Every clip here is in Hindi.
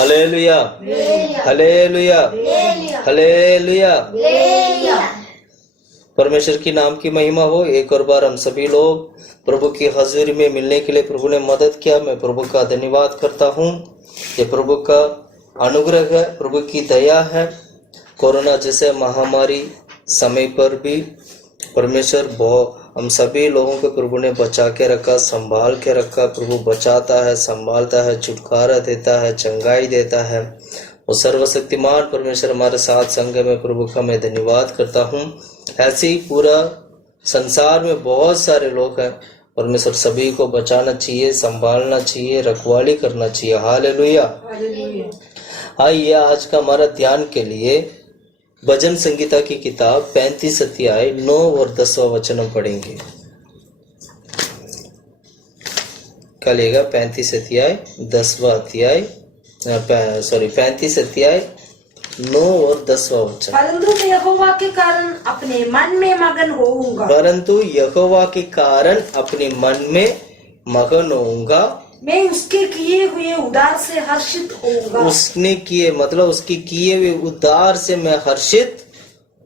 Hallelujah, hallelujah, hallelujah. परमेश्वर की नाम की महिमा हो। एक और बार हम सभी लोग प्रभु की हजूरी में मिलने के लिए प्रभु ने मदद किया। मैं प्रभु का धन्यवाद करता हूँ। ये प्रभु का अनुग्रह है, प्रभु की दया है। कोरोना जैसे महामारी समय पर भी परमेश्वर हम सभी लोगों को प्रभु ने बचा के रखा, संभाल के रखा। प्रभु बचाता है, संभालता है, छुटकारा देता है, चंगाई देता है। वो सर्वशक्तिमान परमेश्वर हमारे साथ संग में प्रभु का मैं धन्यवाद करता हूँ। ऐसे ही पूरा संसार में बहुत सारे लोग हैं। परमेश्वर सभी को बचाना चाहिए, संभालना चाहिए, रखवाली करना चाहिए। हालेलुया। आइए आज का हमारा ध्यान के लिए भजन संगीता की किताब 35 अध्याय 9 और 10वां वचन हम पढ़ेंगे। क्या लेगा? 35 अध्याय 10वां अध्याय 35 अध्याय 9 और 10वां वचन। परंतु मैं यहोवा के कारण अपने मन में मगन होऊंगा। परंतु यहोवा के कारण अपने मन में मगन होऊंगा। मैं उसके किए हुए उद्धार से हर्षित होऊंगा। उसने किए मतलब उसके किए हुए उद्धार से मैं हर्षित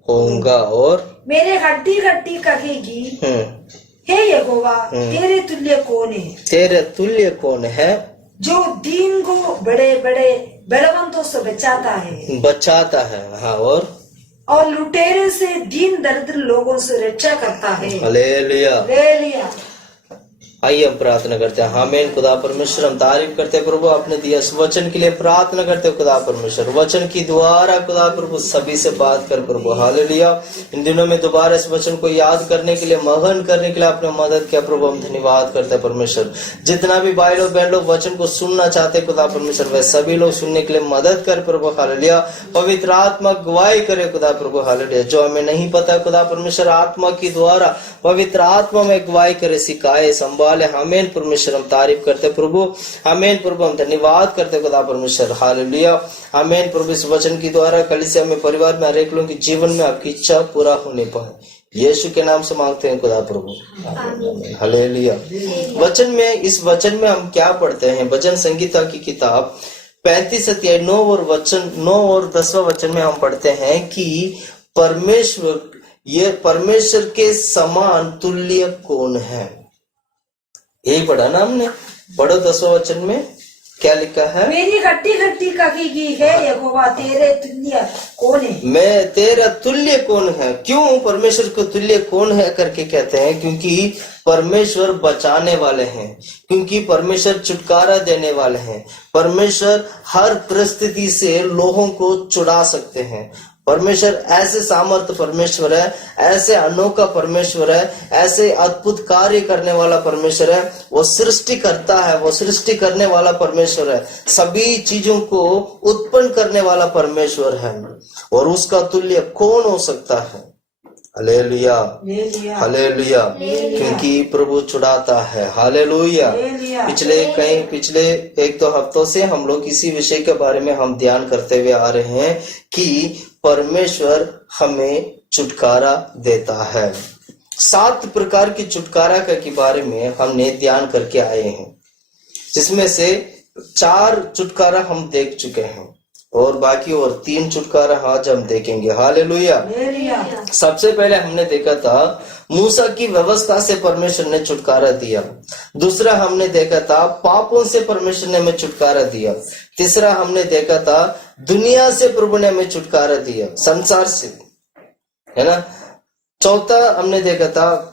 होऊंगा। और मेरे हड्डी हड्डी कहेगी, हे यहोवा, तेरे तुल्य कौन है? तेरे तुल्य कौन है? जो दीन को बड़े बड़े बलवंतों से बचाता है। बचाता है, हाँ। और लुटेरे से दीन दरिद्र लोगों से रक्षा करता है। Hallelujah, hallelujah. आइए हम प्रार्थना करते हैं। आमीन। खुदा परमेश्वर हम तारीफ करते हैं प्रभु आपने दिया इस वचन के लिए प्रार्थना करते हैं। खुदा परमेश्वर वचन की द्वारा खुदा प्रभु सभी से बात कर प्रभु। हालेलुया। इन दिनों में दोबारा इस वचन को याद करने के लिए, मगन करने के लिए आपने मदद किया प्रभु। हम धन्यवाद करते हैं परमेश्वर। जितना भी भाई लोग बहन लोग वचन को सुनना चाहते हैं खुदा परमेश्वर, वह सभी लोग सुनने के लिए मदद कर प्रभु। हालेलुया। पवित्र आत्मा गवाही करे खुदा प्रभु। हालेलुया। जो हमें नहीं पता खुदा परमेश्वर आत्मा की द्वारा पवित्र आत्मा में गवाही करे, सिखाए, संभाल। आमीन परमेश्वर हम तारीफ करते प्रभु। आमीन प्रभु हम धन्यवाद करते खुदा परमेश्वर। हालेलुया। आमीन प्रभु इस वचन की द्वारा कलीसिया में, परिवार में, हर एक लोगों के जीवन में आपकी इच्छा पूरा होने पाए। यीशु के नाम से मांगते हैं खुदा प्रभु। हालेलुया। वचन में, इस वचन में हम क्या पढ़ते हैं? भजन संगीता की किताब 35 अध्याय 9 और 10वां वचन में हम पढ़ते हैं कि परमेश्वर के समान तुल्य कौन है। यही पढ़ा ना हमने। पढ़ो 10वां वचन में क्या लिखा है? मेरी हड्डी हड्डी कहेगी, हे यहोवा, तेरे तुल्य कौन है? मैं तेरा तुल्य कौन है? क्यों परमेश्वर को तुल्य कौन है करके कहते हैं? क्योंकि परमेश्वर बचाने वाले हैं, क्योंकि परमेश्वर छुटकारा देने वाले हैं। परमेश्वर हर परिस्थिति से लोगों को छुड़ा सकते हैं। परमेश्वर ऐसे सामर्थ्य परमेश्वर है, ऐसे अनोखा परमेश्वर है, ऐसे अद्भुत कार्य करने वाला परमेश्वर है। वो सृष्टि करता है, वो सृष्टि करने वाला परमेश्वर है, सभी चीजों को उत्पन्न करने वाला परमेश्वर है। और उसका तुल्य कौन हो सकता है? Hallelujah, hallelujah. क्योंकि प्रभु छुड़ाता है। हालेलुया। पिछले 1-2 हफ्तों से हम लोग इसी विषय के बारे में हम ध्यान करते हुए आ रहे हैं कि परमेश्वर हमें छुटकारा देता है। 7 प्रकार की छुटकारा के बारे में हमने ध्यान करके आए हैं, जिसमें से 4 छुटकारा हम देख चुके हैं और बाकी और 3 छुटकारा आज हम देखेंगे। हालेलुया। सबसे पहले हमने देखा था मूसा की व्यवस्था से परमेश्वर ने छुटकारा दिया। दूसरा हमने देखा था पापों से परमेश्वर ने हमें छुटकारा दिया। तीसरा हमने देखा था दुनिया से प्रभु ने हमें छुटकारा दिया, संसार से, है ना। चौथा हमने देखा था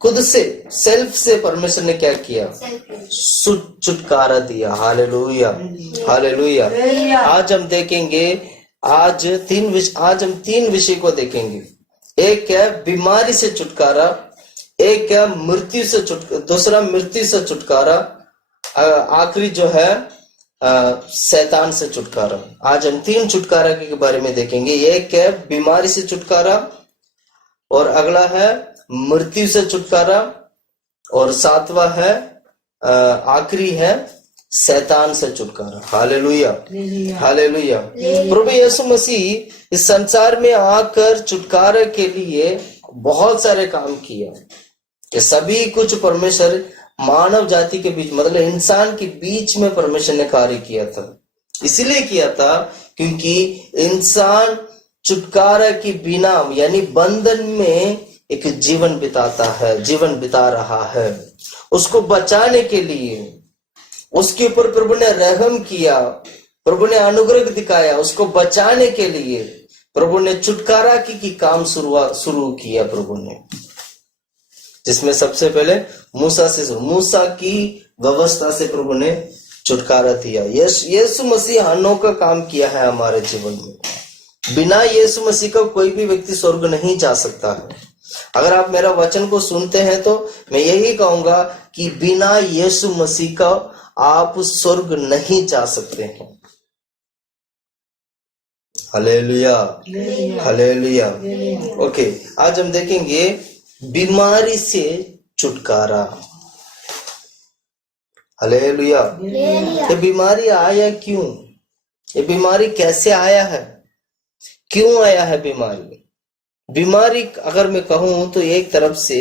खुद से, सेल्फ से परमेश्वर ने क्या किया? छुटकारा दिया। Hallelujah, hallelujah. आज हम देखेंगे, आज हम 3 विषय को देखेंगे। एक है बीमारी से छुटकारा, एक है मृत्यु से दूसरा मृत्यु से छुटकारा, आखिरी जो है शैतान से छुटकारा। आज हम 3 छुटकारा के बारे में देखेंगे। एक है बीमारी से छुटकारा, और अगला है मृत्यु से छुटकारा, और 7वां है आखिरी है शैतान से छुटकारा। Hallelujah, hallelujah. प्रभु यीशु मसीह इस संसार में आकर छुटकारा के लिए बहुत सारे काम किया। कि सभी कुछ परमेश्वर मानव जाति के बीच, मतलब इंसान के बीच में परमेश्वर ने कार्य किया था। इसलिए किया था क्योंकि इंसान छुटकारा की बिना यानी बंधन में एक जीवन बिता रहा है। उसको बचाने के लिए उसके ऊपर प्रभु ने रहम किया, प्रभु ने अनुग्रह दिखाया। उसको बचाने के लिए प्रभु ने छुटकारा की काम शुरू किया प्रभु ने, जिसमें सबसे पहले मूसा की व्यवस्था से प्रभु ने छुटकारा दिया। यीशु मसीह अनोखा काम किया है हमारे जीवन में। बिना यीशु मसीह का कोई भी व्यक्ति स्वर्ग नहीं जा सकता है। अगर आप मेरा वचन को सुनते हैं तो मैं यही कहूंगा कि बिना यीशु मसीह का आप स्वर्ग नहीं जा सकते हैं। Hallelujah, hallelujah. ओके, आज हम देखेंगे बीमारी से छुटकारा। हालेलुया। ये बीमारी आया क्यों? ये बीमारी कैसे आया है? क्यों आया है बीमारी अगर मैं कहूं तो एक तरफ से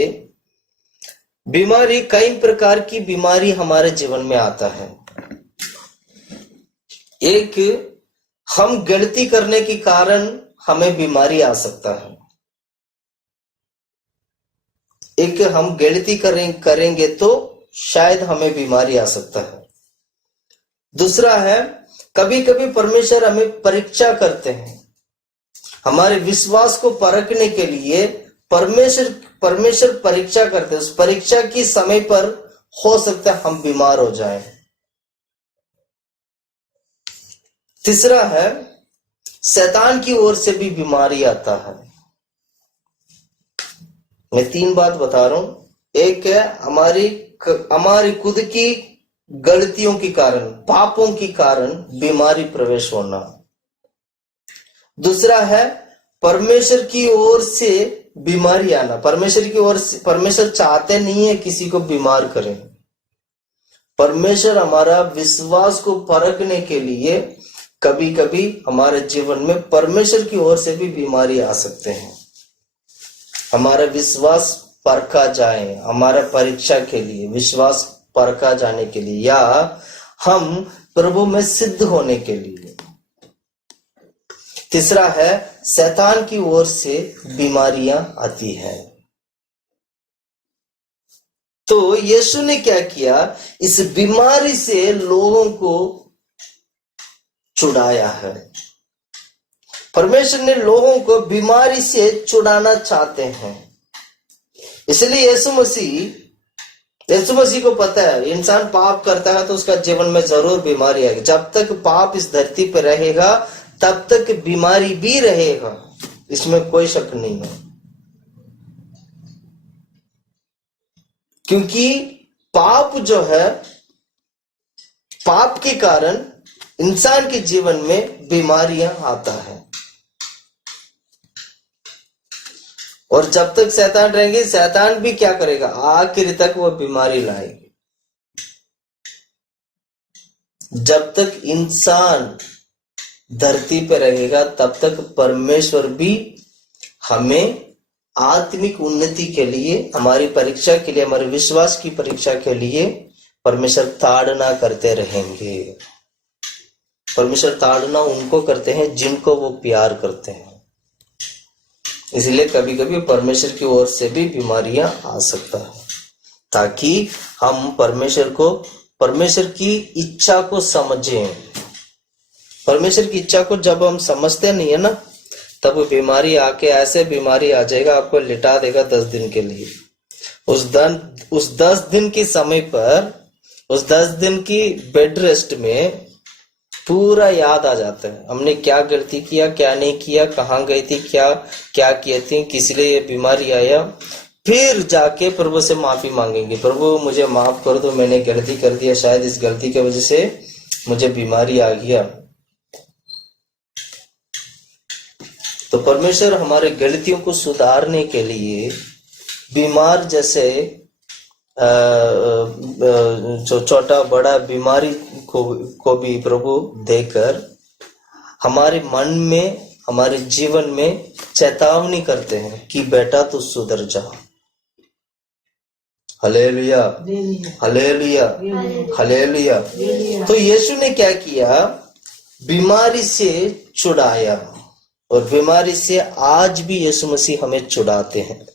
बीमारी, कई प्रकार की बीमारी हमारे जीवन में आता है। एक, हम गलती करने के कारण हमें बीमारी आ सकता है। एक, हम गलती करेंगे तो शायद हमें बीमारी आ सकता है। दूसरा है, कभी कभी परमेश्वर हमें परीक्षा करते हैं। हमारे विश्वास को परखने के लिए परमेश्वर परीक्षा करते हैं। उस परीक्षा की समय पर हो सकता है हम बीमार हो जाएं। तीसरा है, शैतान की ओर से भी बीमारी आता है। मैं 3 बात बता रहा हूं। एक है हमारी खुद की गलतियों के कारण, पापों के कारण बीमारी प्रवेश होना। दूसरा है परमेश्वर की ओर से बीमारी आना। परमेश्वर की ओर से, परमेश्वर चाहते नहीं है किसी को बीमार करें। परमेश्वर हमारा विश्वास को परखने के लिए कभी कभी हमारे जीवन में परमेश्वर की ओर से भी बीमारी आ सकते हैं। हमारा विश्वास परखा जाए, हमारा परीक्षा के लिए विश्वास परखा जाने के लिए, या हम प्रभु में सिद्ध होने के लिए। तीसरा है, शैतान की ओर से बीमारियां आती हैं। तो यीशु ने क्या किया? इस बीमारी से लोगों को छुड़ाया है। परमेश्वर ने लोगों को बीमारी से छुड़ाना चाहते हैं। इसलिए यीशु मसीह को पता है इंसान पाप करता है तो उसका जीवन में जरूर बीमारी आएगी। जब तक पाप इस धरती पर रहेगा तब तक बीमारी भी रहेगा, इसमें कोई शक नहीं है। क्योंकि पाप जो है, पाप के कारण इंसान के जीवन में बीमारियां आता है। और जब तक शैतान रहेंगे, शैतान भी क्या करेगा? आखिर तक वो बीमारी लाएगी। जब तक इंसान धरती पे रहेगा तब तक परमेश्वर भी हमें आत्मिक उन्नति के लिए, हमारी परीक्षा के लिए, हमारे विश्वास की परीक्षा के लिए परमेश्वर ताड़ना करते रहेंगे। परमेश्वर ताड़ना उनको करते हैं जिनको वो प्यार करते हैं। इसलिए कभी कभी परमेश्वर की ओर से भी बीमारियां आ सकता है, ताकि हम परमेश्वर की इच्छा को समझें। परमेश्वर की इच्छा को जब हम समझते नहीं है ना, तब बीमारी आके ऐसे बीमारी आ जाएगा, आपको लिटा देगा 10 दिन के लिए। उस 10 दिन के समय पर, उस 10 दिन की बेड रेस्ट में पूरा याद आ जाता है हमने क्या गलती किया, क्या नहीं किया, कहाँ गई थी, क्या किए थे, किस लिए ये बीमारी आया। फिर जाके प्रभु से माफी मांगेंगे, प्रभु मुझे माफ कर दो, मैंने गलती कर दिया, शायद इस गलती की वजह से मुझे बीमारी आ गया। तो परमेश्वर हमारे गलतियों को सुधारने के लिए बीमार जैसे जो छोटा बड़ा बीमारी को भी प्रभु देकर हमारे मन में, हमारे जीवन में चेतावनी करते हैं कि बेटा तू सुधर जा। Hallelujah, hallelujah, hallelujah. तो यीशु ने क्या किया? बीमारी से छुड़ाया, और बीमारी से आज भी यीशु मसीह हमें छुड़ाते हैं।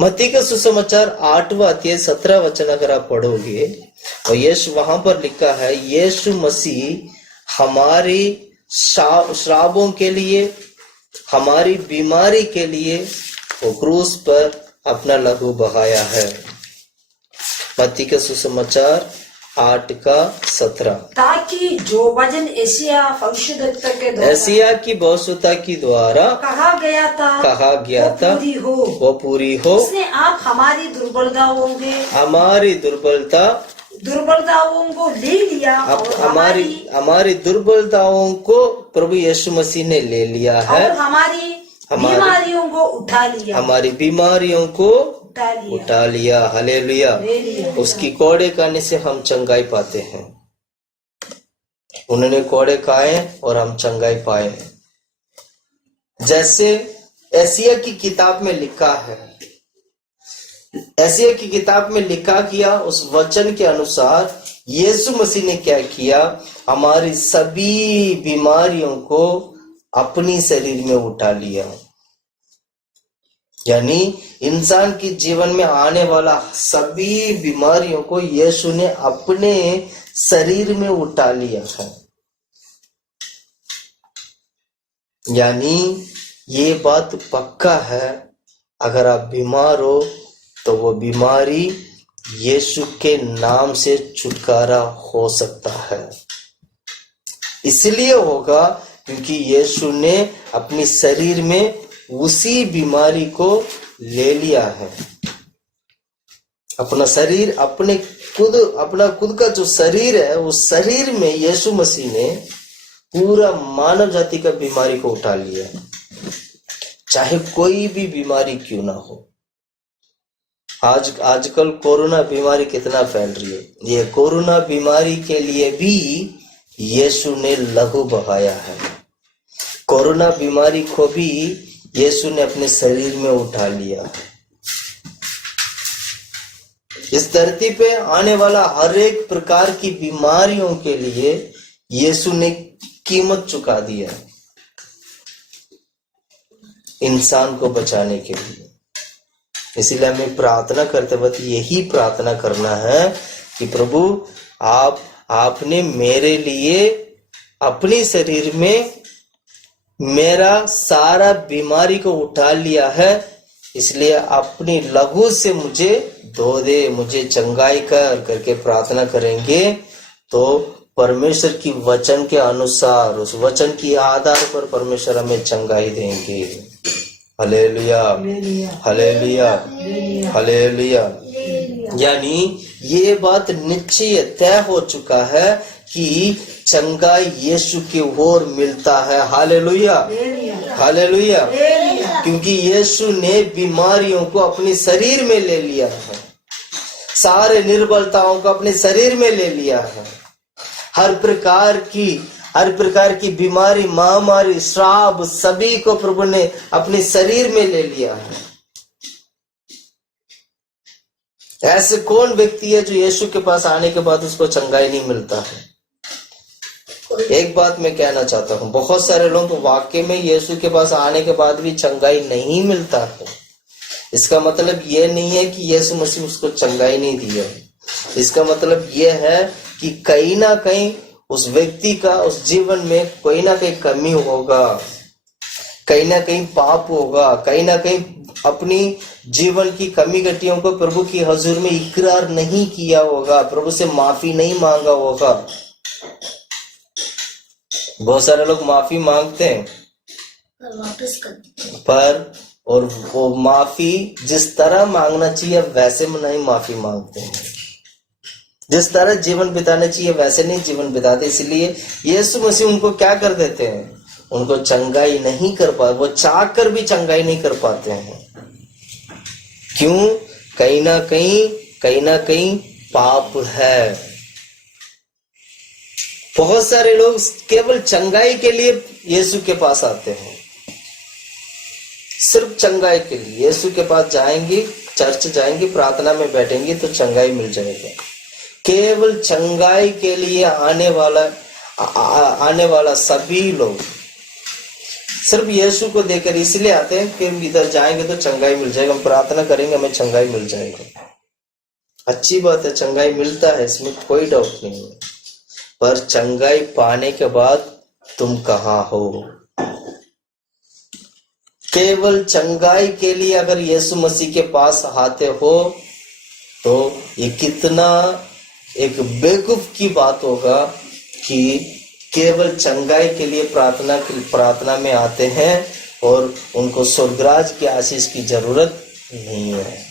मत्ती का सुसमाचार 8वां अध्याय 17 वचन अगर आप पढ़ोगे, और यीशु वहां पर लिखा है, यीशु मसीह हमारी श्रापों के लिए, हमारी बीमारी के लिए वो क्रूस पर अपना लहू बहाया है। मत्ती का सुसमाचार 8:17। ताकि जो वचन एशिया भविष्यद्वक्ता के द्वारा एशिया की भविष्यता की द्वारा कहा गया था वो पूरी हो। उसने आप हमारी दुर्बलताओं को ले लिया, और हमारी दुर्बलताओं को प्रभु यीशु मसीह ने ले लिया है, और हमारी बीमारियों को उठा लिया, हमारी बीमारियों को उठा लिया। हालेलुया। उसकी कोड़े खाने से हम चंगाई पाते हैं। उन्होंने कोड़े खाए और हम चंगाई पाए। जैसे एशिया की किताब में लिखा है, एशिया की किताब में लिखा किया उस वचन के अनुसार यीशु मसीह ने क्या किया, हमारी सभी बीमारियों को अपनी शरीर में उठा लिया। यानी इंसान के जीवन में आने वाला सभी बीमारियों को यीशु ने अपने शरीर में उठा लिया है। यानी ये बात पक्का है, अगर आप बीमार हो तो वो बीमारी यीशु के नाम से छुटकारा हो सकता है। इसलिए होगा क्योंकि यीशु ने अपनी शरीर में उसी बीमारी को ले लिया है। अपना शरीर, अपना खुद का जो शरीर है, उस शरीर में यीशु मसीह ने पूरा मानव जाति का बीमारी को उठा लिया, चाहे कोई भी बीमारी क्यों ना हो। आजकल कोरोना बीमारी कितना फैल रही है, ये कोरोना बीमारी के लिए भी यीशु ने लहू बहाया है। कोरोना बीमारी को भी यीशु ने अपने शरीर में उठा लिया। इस धरती पे आने वाला हर एक प्रकार की बीमारियों के लिए यीशु ने कीमत चुका दिया इंसान को बचाने के लिए। इसीलिए हमें प्रार्थना करते वक्त यही प्रार्थना करना है कि प्रभु आपने मेरे लिए अपने शरीर में मेरा सारा बीमारी को उठा लिया है, इसलिए अपनी लहू से मुझे धो दे, मुझे चंगाई करके प्रार्थना करेंगे तो परमेश्वर की वचन के अनुसार, उस वचन की आधार पर परमेश्वर हमें चंगाई देंगे। Hallelujah, hallelujah, hallelujah. यानी ये बात निश्चय तय हो चुका है कि चंगाई यीशु की ओर मिलता है। Hallelujah, hallelujah. क्योंकि यीशु ने बीमारियों को अपने शरीर में ले लिया है, सारे निर्बलताओं को अपने शरीर में ले लिया है। हर प्रकार की बीमारी, महामारी, श्राप सभी को प्रभु ने अपने शरीर में ले लिया है। ऐसे कौन व्यक्ति है जो यीशु के पास आने के बाद उसको चंगाई नहीं मिलता है? एक बात मैं कहना चाहता हूँ, बहुत सारे लोग वाकई में यीशु के पास आने के बाद भी चंगाई नहीं मिलता है। इसका मतलब ये नहीं है कि यीशु मसीह उसको चंगाई नहीं दिया। इसका मतलब ये है कि कहीं ना कहीं उस व्यक्ति का उस जीवन में कोई ना कहीं कमी होगा, कहीं ना कहीं पाप होगा, कहीं ना कहीं अपनी जीवन की कमी गतियों को प्रभु की हजूर में इकरार नहीं किया होगा, प्रभु से माफी नहीं मांगा होगा। बहुत सारे लोग माफी मांगते हैं पर और वो माफी जिस तरह मांगना चाहिए वैसे में नहीं माफी मांगते हैं, जिस तरह जीवन बिताना चाहिए वैसे नहीं जीवन बिताते। इसलिए यीशु मसीह उनको क्या कर देते हैं, उनको चंगाई नहीं कर पाते, वो चाह कर भी चंगाई नहीं कर पाते हैं। क्यों? कहीं ना कहीं पाप है। बहुत सारे लोग केवल चंगाई के लिए यीशु के पास आते हैं, सिर्फ चंगाई के लिए यीशु के पास जाएंगे, चर्च जाएंगे, प्रार्थना में बैठेंगे तो चंगाई मिल जाएगा। केवल चंगाई के लिए आने वाला सभी लोग सिर्फ यीशु को देकर इसलिए आते हैं कि हम इधर जाएंगे तो चंगाई मिल जाएगा, हम प्रार्थना करेंगे हमें चंगाई मिल जाएगा। अच्छी बात है, चंगाई मिलता है, इसमें कोई डाउट नहीं है, पर चंगाई पाने के बाद तुम कहाँ हो? केवल चंगाई के लिए अगर यीशु मसीह के पास आते हो तो ये कितना एक बेवकूफ की बात होगा कि केवल चंगाई के लिए प्रार्थना में आते हैं और उनको स्वर्गराज की आशीष की जरूरत नहीं है।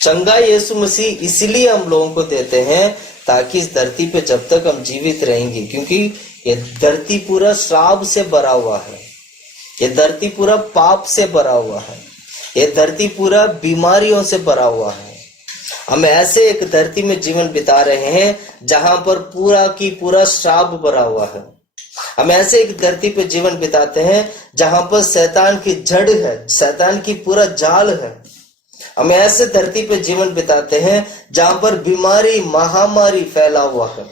चंगाई यीशु मसीह इसलिए हम लोगों को देते हैं ताकि इस धरती पे जब तक हम जीवित रहेंगे, क्योंकि ये धरती पूरा श्राप से भरा हुआ है, ये धरती पूरा पाप से भरा हुआ है, ये धरती पूरा बीमारियों से भरा हुआ है। हम ऐसे एक धरती में जीवन बिता रहे हैं जहां पर पूरा की पूरा श्राप भरा हुआ है। हम ऐसे एक धरती पे जीवन बिताते हैं जहां पर शैतान की जड़ है, शैतान की पूरा जाल है। हम ऐसे धरती पे जीवन बिताते हैं जहां पर बीमारी महामारी फैला हुआ है।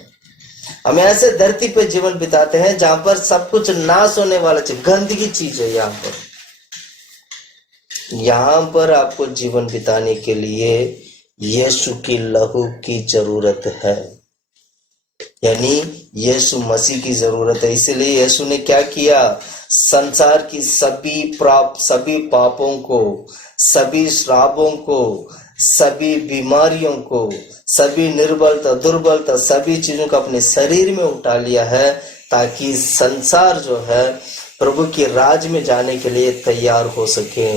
हम ऐसे धरती पे जीवन बिताते हैं जहां पर सब कुछ नाश होने वाला चीज, गंदगी चीज है। यहाँ पर आपको जीवन बिताने के लिए यीशु की लहू की जरूरत है, यानी यीशु मसीह की जरूरत है। इसलिए यीशु ने क्या किया? संसार की सभी पापों को, सभी श्रापों को, सभी बीमारियों को, सभी निर्बलता दुर्बलता, सभी चीजों को अपने शरीर में उठा लिया है ताकि संसार जो है प्रभु के राज में जाने के लिए तैयार हो सके।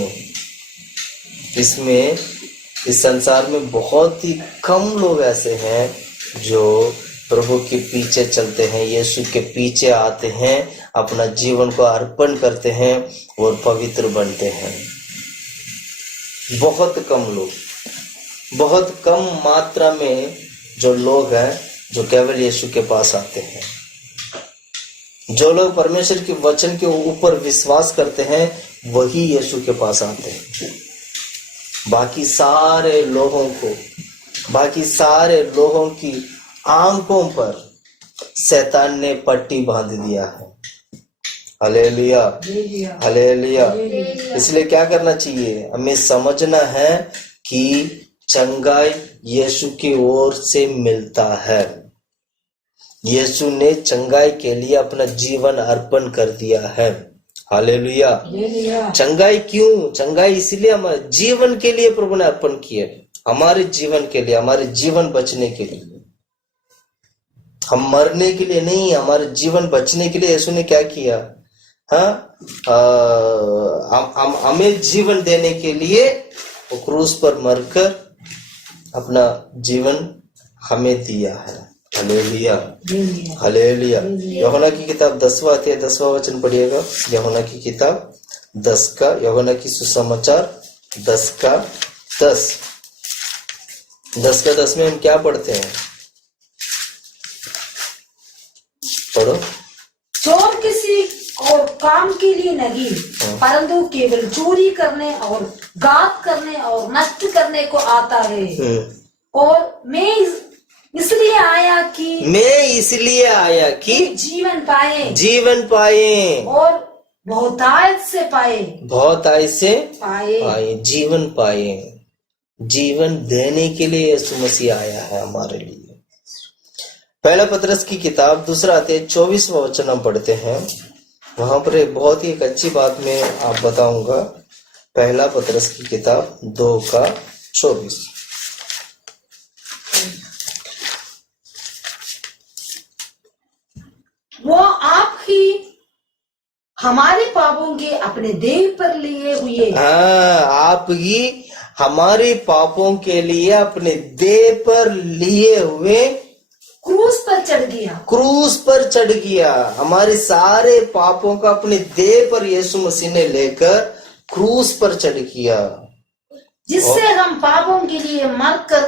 इस संसार में बहुत ही कम लोग ऐसे हैं जो प्रभु के पीछे चलते हैं, यीशु के पीछे आते हैं, अपना जीवन को अर्पण करते हैं और पवित्र बनते हैं। बहुत कम लोग, बहुत कम मात्रा में जो लोग हैं जो केवल यीशु के पास आते हैं। जो लोग परमेश्वर के वचन के ऊपर विश्वास करते हैं वही यीशु के पास आते हैं। बाकी सारे लोगों की आंखों पर शैतान ने पट्टी बांध दिया है। Hallelujah, hallelujah. इसलिए क्या करना चाहिए? हमें समझना है कि चंगाई यीशु की ओर से मिलता है। यीशु ने चंगाई के लिए अपना जीवन अर्पण कर दिया है। हालेलुया। चंगाई क्यों? चंगाई इसलिए हमारे जीवन के लिए प्रभु ने अर्पण किया, हमारे जीवन के लिए, हमारे जीवन बचने के लिए। हम मरने के लिए नहीं, हमारे जीवन बचने के लिए यीशु ने क्या किया? हमें जीवन देने के लिए वो क्रूस पर मरकर अपना जीवन हमें दिया है। Hallelujah, hallelujah. यूहन्ना की किताब 10वां अध्याय 10वां वचन पढ़िएगा। यूहन्ना की किताब 10 का, यूहन्ना की सुसमाचार 10 का 10 में हम क्या पढ़ते हैं? पढ़ो। चोर किसी और काम के लिए नहीं परंतु केवल चोरी करने और घात करने और नष्ट करने को आता है। और मैं इसलिए आया कि जीवन पाए और बहुतायत से पाए जीवन पाए। जीवन देने के लिए यीशु मसीह आया है हमारे लिए। पहला पतरस की किताब 2 अध्याय 24वां वचन हम पढ़ते हैं। वहां पर एक बहुत ही एक अच्छी बात मैं आप बताऊंगा। पहला पतरस की किताब 2 का 24। वो आप ही हमारे पापों के अपने देह पर लिए हुए। आप ही हमारे पापों के लिए अपने देह पर लिए हुए क्रूस पर चढ़ गया। हमारे सारे पापों का अपने देह पर यीशु मसीह ने लेकर क्रूस पर चढ़ गया, जिससे हम पापों के लिए मरकर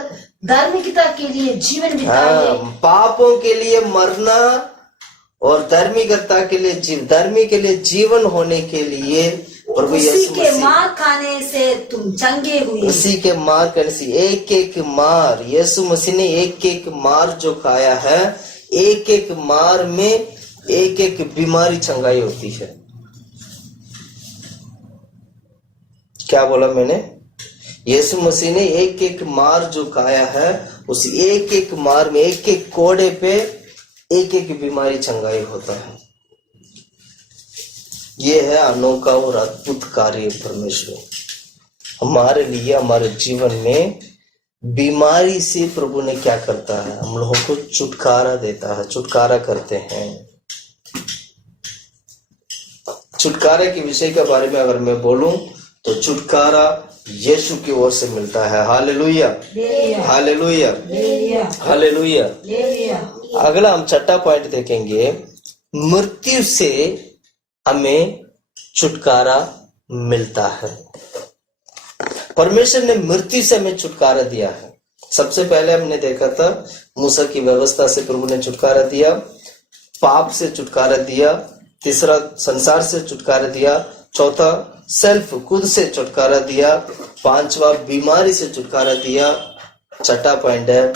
धार्मिकता के लिए जीवन बिताए। पापों के लिए मरना और धार्मिकता के लिए धर्मी के लिए जीवन होने के लिए प्रभु यीशु के मार खाने से तुम चंगे हुए। उसी के मार खाने से एक मार, यीशु मसीह ने एक मार जो खाया है, एक एक मार में एक एक बीमारी चंगाई होती है। क्या बोला मैंने? यीशु मसीह ने एक एक मार जो खाया है, उस एक एक मार में एक एक कोड़े पे एक एक बीमारी चंगाई होता है। ये है अनोखा और अद्भुत कार्य परमेश्वर हमारे लिए, हमारे जीवन में बीमारी से प्रभु ने क्या करता है, हम लोगों को छुटकारा देता है, छुटकारा करते हैं। छुटकारे के विषय के बारे में अगर मैं बोलूं तो छुटकारा यीशु की ओर से मिलता है। Hallelujah, hallelujah, hallelujah. अगला हम छठा पॉइंट देखेंगे, मृत्यु से हमें छुटकारा मिलता है। परमेश्वर ने मृत्यु से हमें छुटकारा दिया है। सबसे पहले हमने देखा था मूसा की व्यवस्था से प्रभु ने छुटकारा दिया, पाप से छुटकारा दिया, तीसरा संसार से छुटकारा दिया, चौथा सेल्फ खुद से छुटकारा दिया, पांचवा बीमारी से छुटकारा दिया, छठा पॉइंट है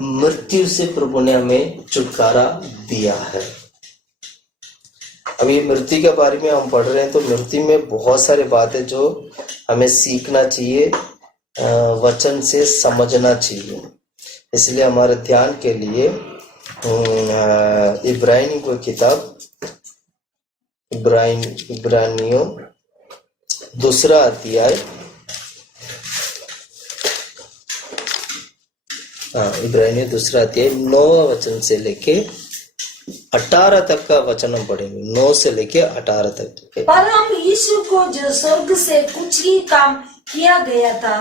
मृत्यु से प्रभु ने हमें छुटकारा दिया है। अब ये मृत्यु के बारे में हम पढ़ रहे हैं तो मृत्यु में बहुत सारी बातें जो हमें सीखना चाहिए, वचन से समझना चाहिए। इसलिए हमारे ध्यान के लिए इब्रानियों की किताब, इब्रानियों दूसरा अध्याय, इब्रानियों दूसरा अध्याय 9 वचन से लेके 18 तक का वचन हम पढ़ेंगे। 9 से लेके 18 तक। पर हम यीशु को जो स्वर्ग से कुछ ही काम किया गया था,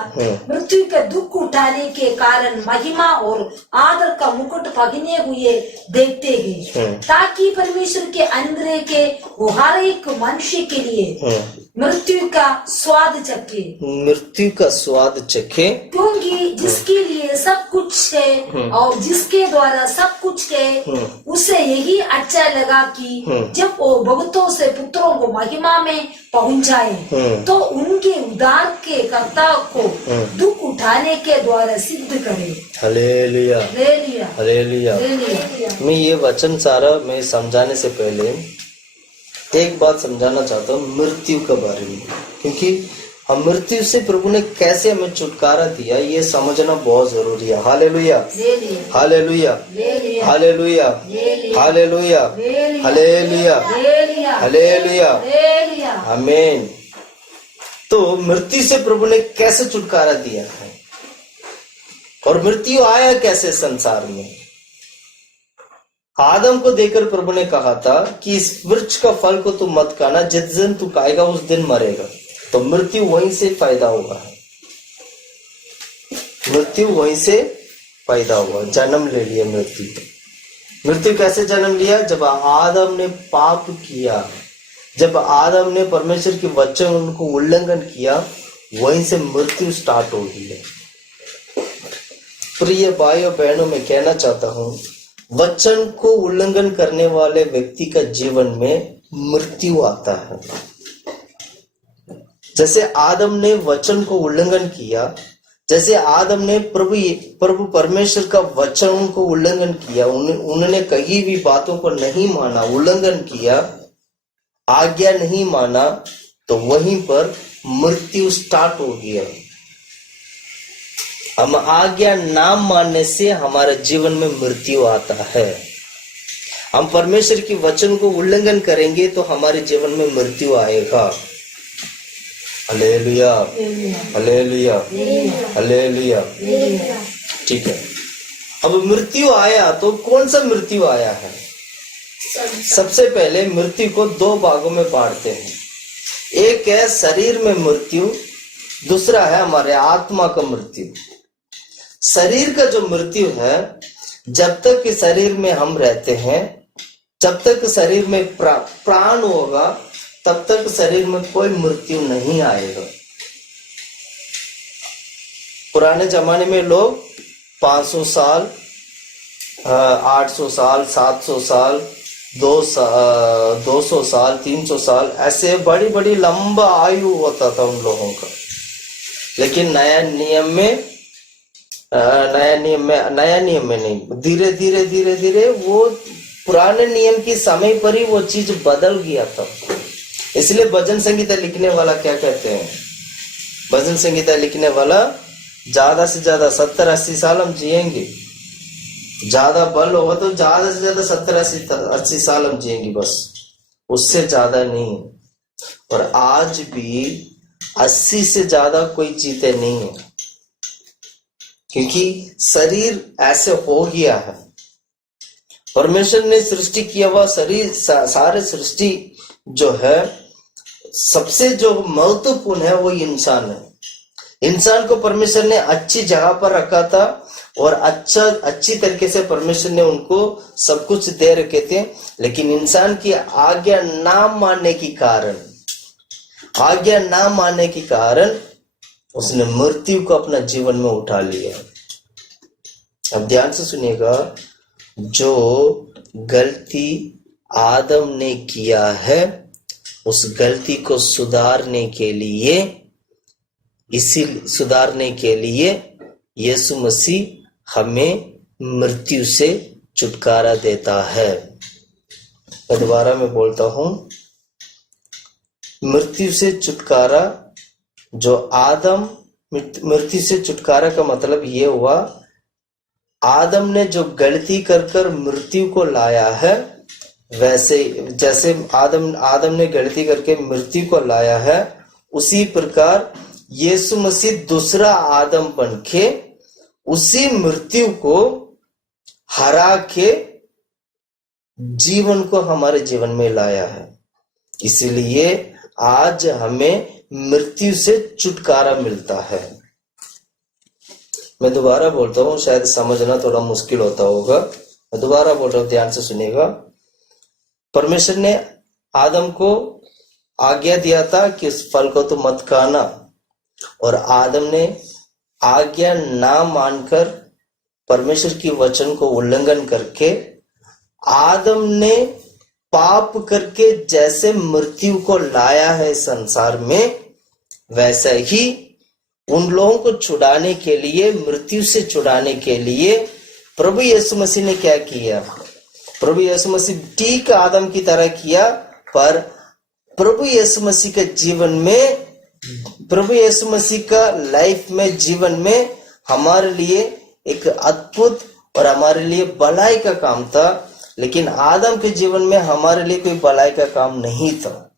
मृत्यु के दुख उठाने के कारण महिमा और आदर का मुकुट पहने हुए देखते गए, ताकि परमेश्वर के अनुग्रह के वो हर एक मनुष्य के लिए मृत्यु का स्वाद चखे। मृत्यु का स्वाद चखे, क्योंकि जिसके लिए सब कुछ है और जिसके द्वारा सब कुछ है, उसे यही अच्छा लगा कि जब वो भक्तों से पुत्रों को महिमा में पहुंचाए तो उनके उद्धार के कर्ता को दुख उठाने के द्वारा सिद्ध करे। Hallelujah, hallelujah, hallelujah. मैं ये वचन सारा मैं समझाने से पहले एक बात समझाना चाहता हूँ मृत्यु के बारे में, क्योंकि हम मृत्यु से प्रभु ने कैसे हमें छुटकारा दिया ये समझना बहुत जरूरी है। Hallelujah, hallelujah, hallelujah, hallelujah, hallelujah, hallelujah, आमीन। तो मृत्यु से प्रभु ने कैसे छुटकारा दिया है और मृत्यु आया कैसे संसार में। आदम को देखकर प्रभु ने कहा था कि इस वृक्ष का फल को तू मत खाना, जिस दिन तू खाएगा उस दिन मरेगा। तो मृत्यु वहीं से पैदा हुआ है, मृत्यु वहीं से पैदा हुआ, जन्म ले लिया मृत्यु। मृत्यु कैसे जन्म लिया? जब आदम ने पाप किया, जब आदम ने परमेश्वर के वचन को उल्लंघन किया, वहीं से मृत्यु स्टार्ट हो गई है। प्रिय भाइयों बहनों, मैं कहना चाहता हूं वचन को उल्लंघन करने वाले व्यक्ति का जीवन में मृत्यु आता है। जैसे आदम ने वचन को उल्लंघन किया, जैसे आदम ने प्रभु परमेश्वर का वचन को उल्लंघन किया, उन्होंने कहीं भी बातों को नहीं माना, उल्लंघन किया, आज्ञा नहीं माना, तो वहीं पर मृत्यु स्टार्ट हो गया। हम आज्ञा ना मानने से हमारे जीवन में मृत्यु आता है। हम परमेश्वर की वचन को उल्लंघन करेंगे तो हमारे जीवन में मृत्यु आएगा। Hallelujah, hallelujah, hallelujah. ठीक है, अब मृत्यु आया तो कौन सा मृत्यु आया है? सबसे पहले मृत्यु को 2 भागों में बांटते हैं। एक है शरीर में मृत्यु, दूसरा है हमारे आत्मा का मृत्यु। शरीर का जो मृत्यु है, जब तक शरीर में हम रहते हैं, जब तक शरीर में प्राण होगा, तब तक शरीर में कोई मृत्यु नहीं आएगा। पुराने जमाने में लोग 500 साल, 800 साल, 700 साल, 200 साल, 300 साल, ऐसे बड़ी बड़ी लंबा आयु होता था उन लोगों का। लेकिन नया नियम में नया नियम में नहीं, धीरे धीरे धीरे धीरे वो पुराने नियम की समय पर ही वो चीज बदल गया था। इसलिए भजन संगीता लिखने वाला क्या कहते हैं, भजन संगीता लिखने वाला ज्यादा से ज्यादा 70-80 साल हम जिएंगे, ज्यादा बल होगा तो ज्यादा से ज्यादा 70-80 साल हम जिएंगे, बस उससे ज्यादा नहीं। और आज भी 80 से ज्यादा कोई जीते नहीं है, क्योंकि शरीर ऐसे हो गया है। परमेश्वर ने सृष्टि किया हुआ शरीर, सारे सृष्टि जो है, सबसे जो महत्वपूर्ण है वो इंसान है। इंसान को परमेश्वर ने अच्छी जगह पर रखा था और अच्छी तरीके से परमेश्वर ने उनको सब कुछ दे रखे थे, लेकिन इंसान की आज्ञा ना मानने के कारण उसने मृत्यु को अपना जीवन में उठा लिया। अब ध्यान से सुनिएगा, जो गलती आदम ने किया है उस गलती को सुधारने के लिए यीशु मसीह हमें मृत्यु से छुटकारा देता है। मैं दोबारा मैं बोलता हूं, मृत्यु से छुटकारा, जो आदम, मृत्यु से छुटकारा का मतलब ये हुआ, आदम ने जो गलती कर मृत्यु को लाया है, वैसे जैसे आदम ने गलती करके मृत्यु को लाया है, उसी प्रकार यीशु मसीह दूसरा आदम बनके उसी मृत्यु को हरा के जीवन को हमारे जीवन में लाया है। इसीलिए आज हमें मृत्यु से छुटकारा मिलता है। मैं दोबारा बोलता हूँ, शायद समझना थोड़ा मुश्किल होता होगा, मैं दोबारा बोल रहा हूँ, ध्यान से सुनिएगा। परमेश्वर ने आदम को आज्ञा दिया था कि इस फल को तो मत खाना, और आदम ने आज्ञा ना मानकर परमेश्वर की वचन को उल्लंघन करके आदम ने पाप करके जैसे मृत्यु को लाया है संसार में, वैसा ही उन लोगों को छुड़ाने के लिए, मृत्यु से छुड़ाने के लिए प्रभु यीशु मसीह ने क्या किया? प्रभु यीशु मसीह ठीक आदम की तरह किया, पर प्रभु यीशु मसीह के जीवन में, प्रभु यीशु मसीह का लाइफ में, जीवन में हमारे लिए एक अद्भुत और हमारे लिए भलाई का काम था, लेकिन आदम के जीवन में हमारे लिए कोई भलाई का काम नहीं था।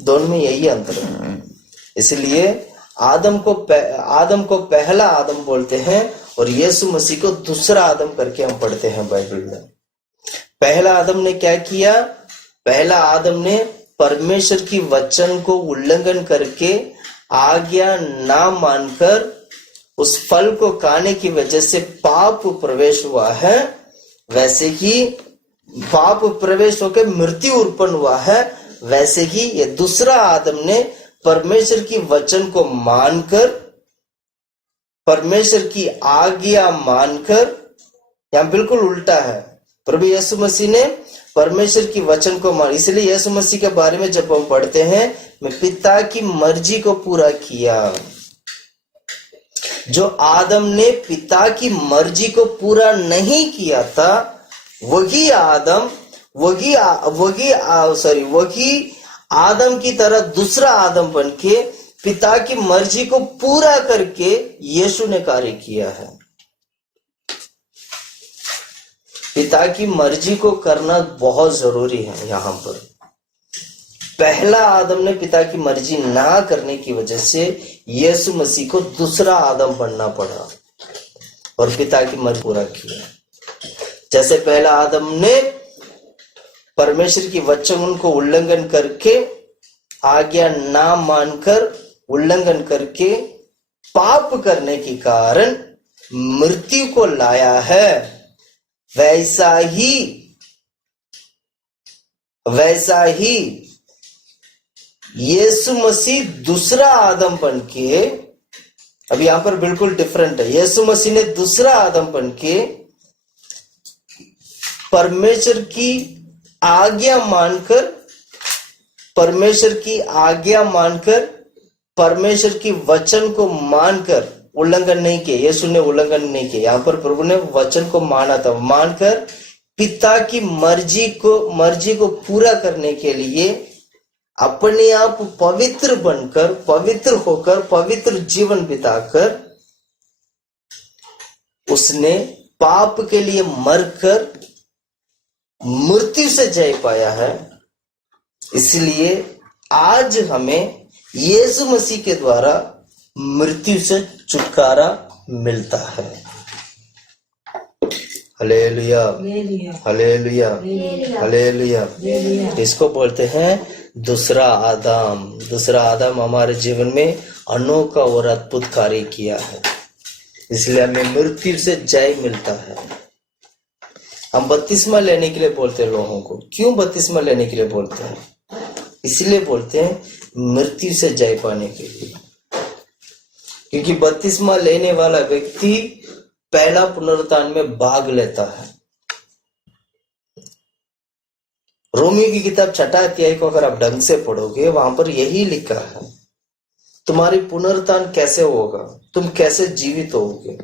दोनों में यही अंतर है। इसलिए आदम को पहला आदम बोलते हैं और यीशु मसीह को दूसरा आदम करके हम पढ़ते हैं बाइबल में। पहला आदम ने क्या किया? पहला आदम ने परमेश्वर की वचन को उल्लंघन करके, आज्ञा ना मानकर उस फल को खाने की वजह से पाप प्रवेश हुआ है। वैसे ही पाप प्रवेश होकर मृत्यु उत्पन्न हुआ है, वैसे ही ये दूसरा आदम ने परमेश्वर की वचन को मानकर, परमेश्वर की आज्ञा मानकर, यहां बिल्कुल उल्टा है। प्रभु यीशु मसीह ने परमेश्वर की वचन को मान, इसलिए यीशु मसीह के बारे में जब हम पढ़ते हैं, मैं पिता की मर्जी को पूरा किया। जो आदम ने पिता की मर्जी को पूरा नहीं किया था, वही आदम की तरह दूसरा आदम बनके पिता की मर्जी को पूरा करके यीशु ने कार्य किया है। पिता की मर्जी को करना बहुत जरूरी है। यहाँ पर पहला आदम ने पिता की मर्जी ना करने की वजह से यीशु मसीह को दूसरा आदम बनना पड़ा और पिता की मर्जी पूरा किया। जैसे पहला आदम ने परमेश्वर की वचन को उल्लंघन करके, आज्ञा ना मानकर उल्लंघन करके पाप करने के कारण मृत्यु को लाया है, वैसा ही यीशु मसीह दूसरा आदम बनके, अब यहां पर बिल्कुल डिफरेंट है। यीशु मसीह ने दूसरा आदम बनके परमेश्वर की आज्ञा मानकर, परमेश्वर की वचन को मानकर उल्लंघन नहीं किया, यीशु ने उल्लंघन नहीं किया। यहाँ पर प्रभु ने वचन को माना था, मानकर पिता की मर्जी को पूरा करने के लिए अपने आप पवित्र बनकर, पवित्र होकर, पवित्र जीवन बिताकर उसने पाप के लिए मरकर मृत्यु से जय पाया है। इसलिए आज हमें यीशु मसीह के द्वारा मृत्यु से छुटकारा मिलता है। Hallelujah, hallelujah, hallelujah. इसको बोलते हैं दूसरा आदम। दूसरा आदम हमारे जीवन में अनोखा और अद्भुत कार्य किया है, इसलिए हमें मृत्यु से जय मिलता है। हम बपतिस्मा लेने के लिए बोलते हैं लोगों को। क्यों बपतिस्मा लेने के लिए बोलते हैं? इसलिए बोलते हैं मृत्यु से जय पाने के लिए, क्योंकि बपतिस्मा लेने वाला व्यक्ति पहला पुनरुत्थान में भाग लेता है। रोमियो की किताब 6 अध्याय को अगर आप ढंग से पढ़ोगे, वहां पर यही लिखा है तुम्हारी पुनरुत्थान कैसे होगा, तुम कैसे जीवित होगे,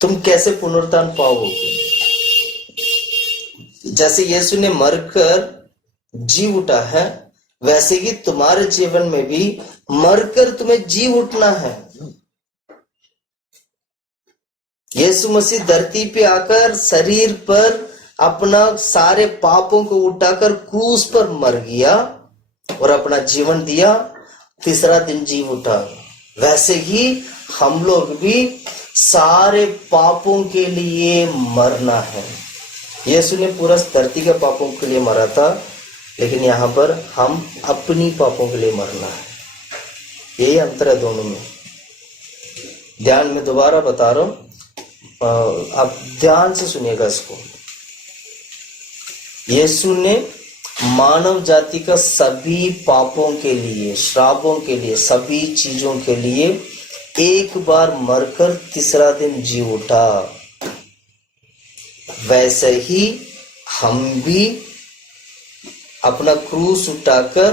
तुम कैसे पुनरुत्थान पाओगे। जैसे यीशु ने मरकर जी उठा है, वैसे ही तुम्हारे जीवन में भी मरकर तुम्हें जी उठना है। यीशु मसीह धरती पे आकर शरीर पर अपना सारे पापों को उठाकर क्रूस पर मर गया और अपना जीवन दिया, तीसरा दिन जी उठा। वैसे ही हम लोग भी सारे पापों के लिए मरना है। यीशु ने पूरा धरती के पापों के लिए मरा था, लेकिन यहाँ पर हम अपनी पापों के लिए मरना है। यही अंतर है दोनों में। ध्यान में दोबारा बता रहा हूं, आप ध्यान से सुनिएगा इसको। यीशु ने मानव जाति का सभी पापों के लिए, श्रापों के लिए, सभी चीजों के लिए एक बार मरकर तीसरा दिन जी उठा। वैसे ही हम भी अपना क्रूस उठाकर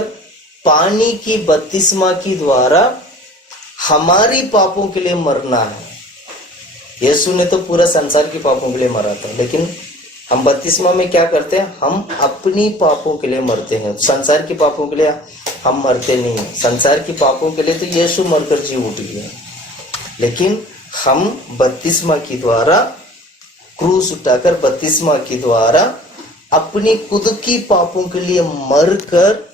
पानी की बपतिस्मा की द्वारा हमारी पापों के लिए मरना है। यीशु ने तो पूरा संसार के पापों के लिए मरा था, लेकिन हम बपतिस्मा में क्या करते हैं? हम अपनी पापों के लिए मरते हैं। संसार के पापों के लिए हम मरते नहीं हैं। संसार के पापों के लिए तो यीशु मरकर जी उठ गया, लेकिन हम बपतिस्मा की द्वारा, क्रूस उठाकर बपतिस्मा की द्वारा अपनी खुद की पापों के लिए मरकर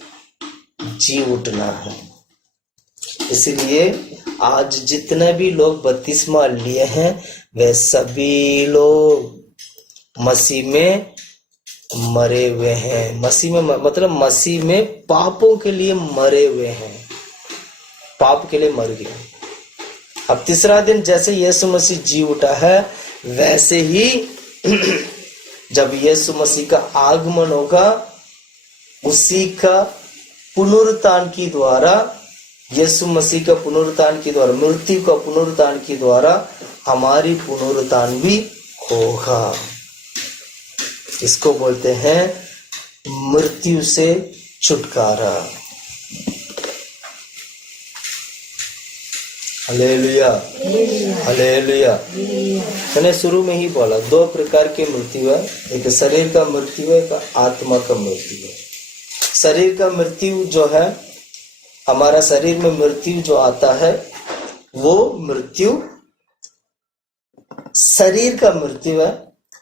जी उठना है। इसलिए आज जितने भी लोग बपतिस्मा लिए हैं, वे सभी लोग मसीह में मरे हुए हैं। मसीह में मतलब मसीह में पापों के लिए मरे हुए हैं, पाप के लिए मर गए। अब तीसरा दिन जैसे यीशु मसीह जी उठा है, वैसे ही जब यीशु मसीह का आगमन होगा, उसी का पुनरुत्थान की द्वारा, यीशु मसीह का पुनरुत्थान की द्वारा, मृत्यु का पुनरुत्थान की द्वारा हमारी पुनरुत्थान भी होगा। इसको बोलते हैं मृत्यु से छुटकारा। Hallelujah, hallelujah. मैंने शुरू में ही बोला 2 प्रकार की मृत्यु है, एक शरीर का मृत्यु है, एक आत्मा का मृत्यु है। शरीर का मृत्यु जो है, हमारा शरीर में मृत्यु जो आता है, वो मृत्यु शरीर का मृत्यु है,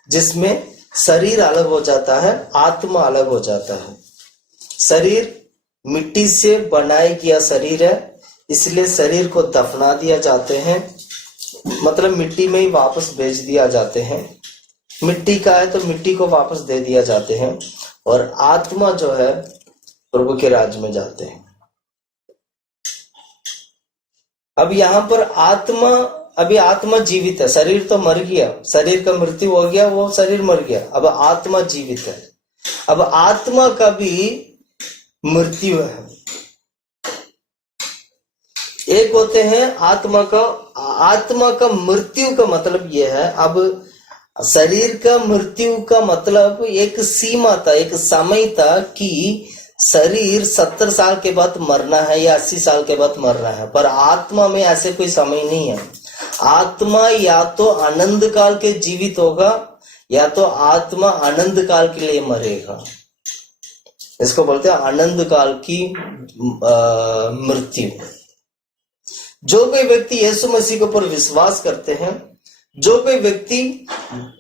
जिसमें शरीर अलग हो जाता है, आत्मा अलग हो जाता है। शरीर मिट्टी से बनाया गया शरीर है, इसलिए शरीर को दफना दिया जाते हैं, मतलब मिट्टी में ही वापस भेज दिया जाते हैं। मिट्टी का है तो मिट्टी को वापस दे दिया जाते हैं। और आत्मा जो है प्रभु के राज्य में जाते हैं। अब यहाँ पर अभी आत्मा जीवित है, शरीर तो मर गया, शरीर का मृत्यु हो गया, वो शरीर मर गया, अब आत्मा जीवित है। अब आत्मा का भी मृत्यु है। एक होते हैं आत्मा का मृत्यु का मतलब यह है, अब शरीर का मृत्यु का मतलब एक सीमा था, एक समय था कि शरीर 70 साल के बाद मरना है या 80 साल के बाद मरना है, पर आत्मा में ऐसे कोई समय नहीं है। आत्मा या तो आनंद काल के जीवित होगा या तो आत्मा आनंद काल के लिए मरेगा। इसको बोलते हैं आनंद काल की मृत्यु। जो कोई व्यक्ति यीशु मसीह के ऊपर विश्वास करते हैं, जो कोई व्यक्ति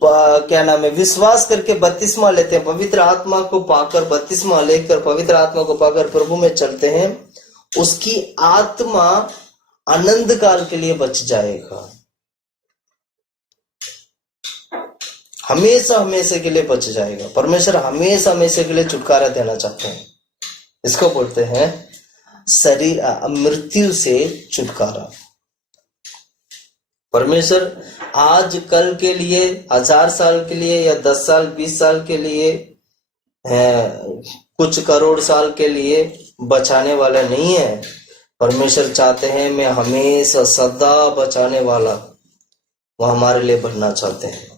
क्या नाम है विश्वास करके बपतिस्मा लेते हैं, पवित्र आत्मा को पाकर बपतिस्मा लेकर पवित्र आत्मा को पाकर प्रभु में चलते हैं, उसकी आत्मा आनंद काल के लिए बच जाएगा, हमेशा हमेशा के लिए बच जाएगा। परमेश्वर हमेशा हमेशा के लिए छुटकारा देना चाहते हैं। इसको बोलते हैं शरीर मृत्यु से छुटकारा। परमेश्वर आज कल के लिए 1000 साल के लिए या 10 साल 20 साल के लिए कुछ करोड़ साल के लिए बचाने वाला नहीं है। परमेश्वर चाहते हैं मैं हमेशा सदा बचाने वाला वो हमारे लिए बनना चाहते हैं।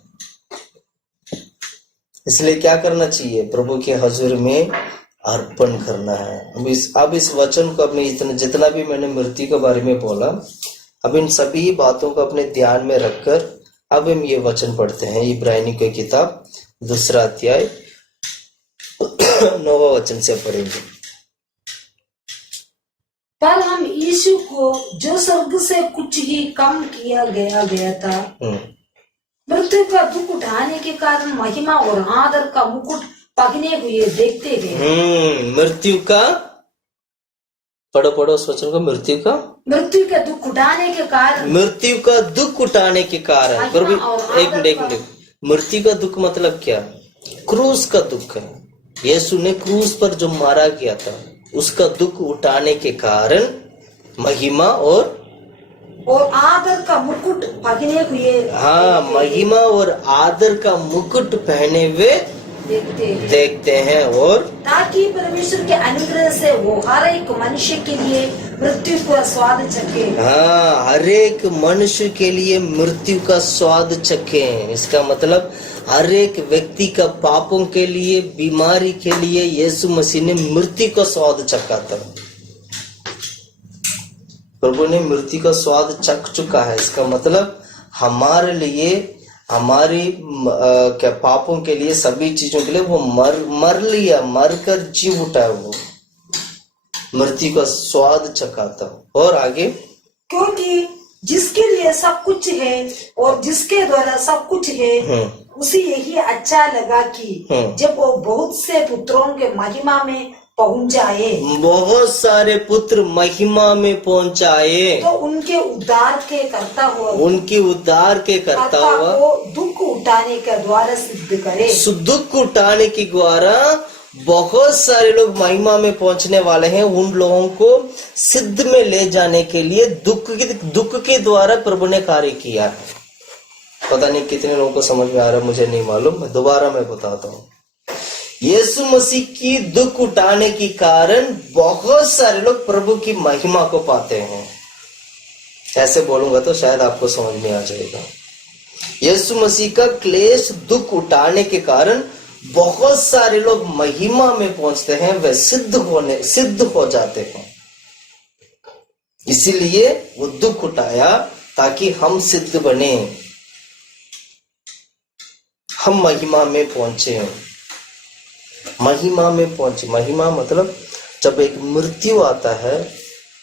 इसलिए क्या करना चाहिए? प्रभु के हजूर में अर्पण करना है। अब इस वचन को अपने जितना भी मैंने मृत्यु के बारे में बोला, अब इन सभी बातों को अपने ध्यान में रखकर अब हम ये वचन पढ़ते हैं। इब्रानियों की किताब 2 अध्याय 9 वचन से पढ़ेंगे। पर हम यीशु को जो स्वर्ग से कुछ ही कम किया गया था, मृत्यु का दुख उठाने के कारण महिमा और आदर का मुकुट पहने हुए देखते गए। मृत्यु का पढ़ो उस वचन को। मृत्यु का दुख उठाने के कारण, मृत्यु का दुख उठाने के कारण। एक मिनट, मृत्यु का दुख मतलब क्या? क्रूस का दुख है। यीशु ने क्रूस पर जो मारा गया था उसका दुख उठाने के कारण महिमा और आदर का मुकुट पहने हुए। हाँ, महिमा और आदर का मुकुट पहने हुए देखते हैं। और ताकि परमेश्वर के अनुग्रह से वो हर एक मनुष्य के लिए मृत्यु का स्वाद चखे। हाँ, हर एक मनुष्य के लिए मृत्यु का स्वाद चखे। इसका मतलब हर एक व्यक्ति का पापों के लिए, बीमारी के लिए यीशु मसीह ने मृत्यु का स्वाद चखा था। प्रभु ने मृत्यु का स्वाद चख चुका है। इसका मतलब हमारे लिए, हमारी क्या पापों के लिए, सभी चीजों के लिए वो मर लिया, मरकर जी उठा। वो मृत्यु का स्वाद चखा था। और आगे, क्योंकि जिसके लिए सब कुछ है और जिसके द्वारा सब कुछ है, उसे यही अच्छा लगा कि जब वो बहुत से पुत्रों के महिमा में पहुंच जाए, बहुत सारे पुत्र महिमा में पहुंच जाए, तो उनके उद्धार के करता हुआ दुख उठाने के द्वारा सिद्ध करे। दुख उठाने के द्वारा बहुत सारे लोग महिमा में पहुंचने वाले हैं। उन लोगों को सिद्ध में ले जाने के लिए दुख के द्वारा प्रभु ने कार्य किया है। पता नहीं कितने लोगों को समझ में आ रहा है, मुझे नहीं मालूम। दोबारा मैं बताता हूँ। यीशु मसीह की दुख उठाने के कारण बहुत सारे लोग प्रभु की महिमा को पाते हैं। ऐसे बोलूंगा तो शायद आपको समझ में आ जाएगा। यीशु मसीह का क्लेश दुख उठाने के कारण बहुत सारे लोग महिमा में पहुंचते हैं, वे सिद्ध हो जाते हैं। इसीलिए वो दुख उठाया ताकि हम सिद्ध बने, हम महिमा में पहुंचे। महिमा में पहुंचे, महिमा मतलब जब एक मृत्यु आता है,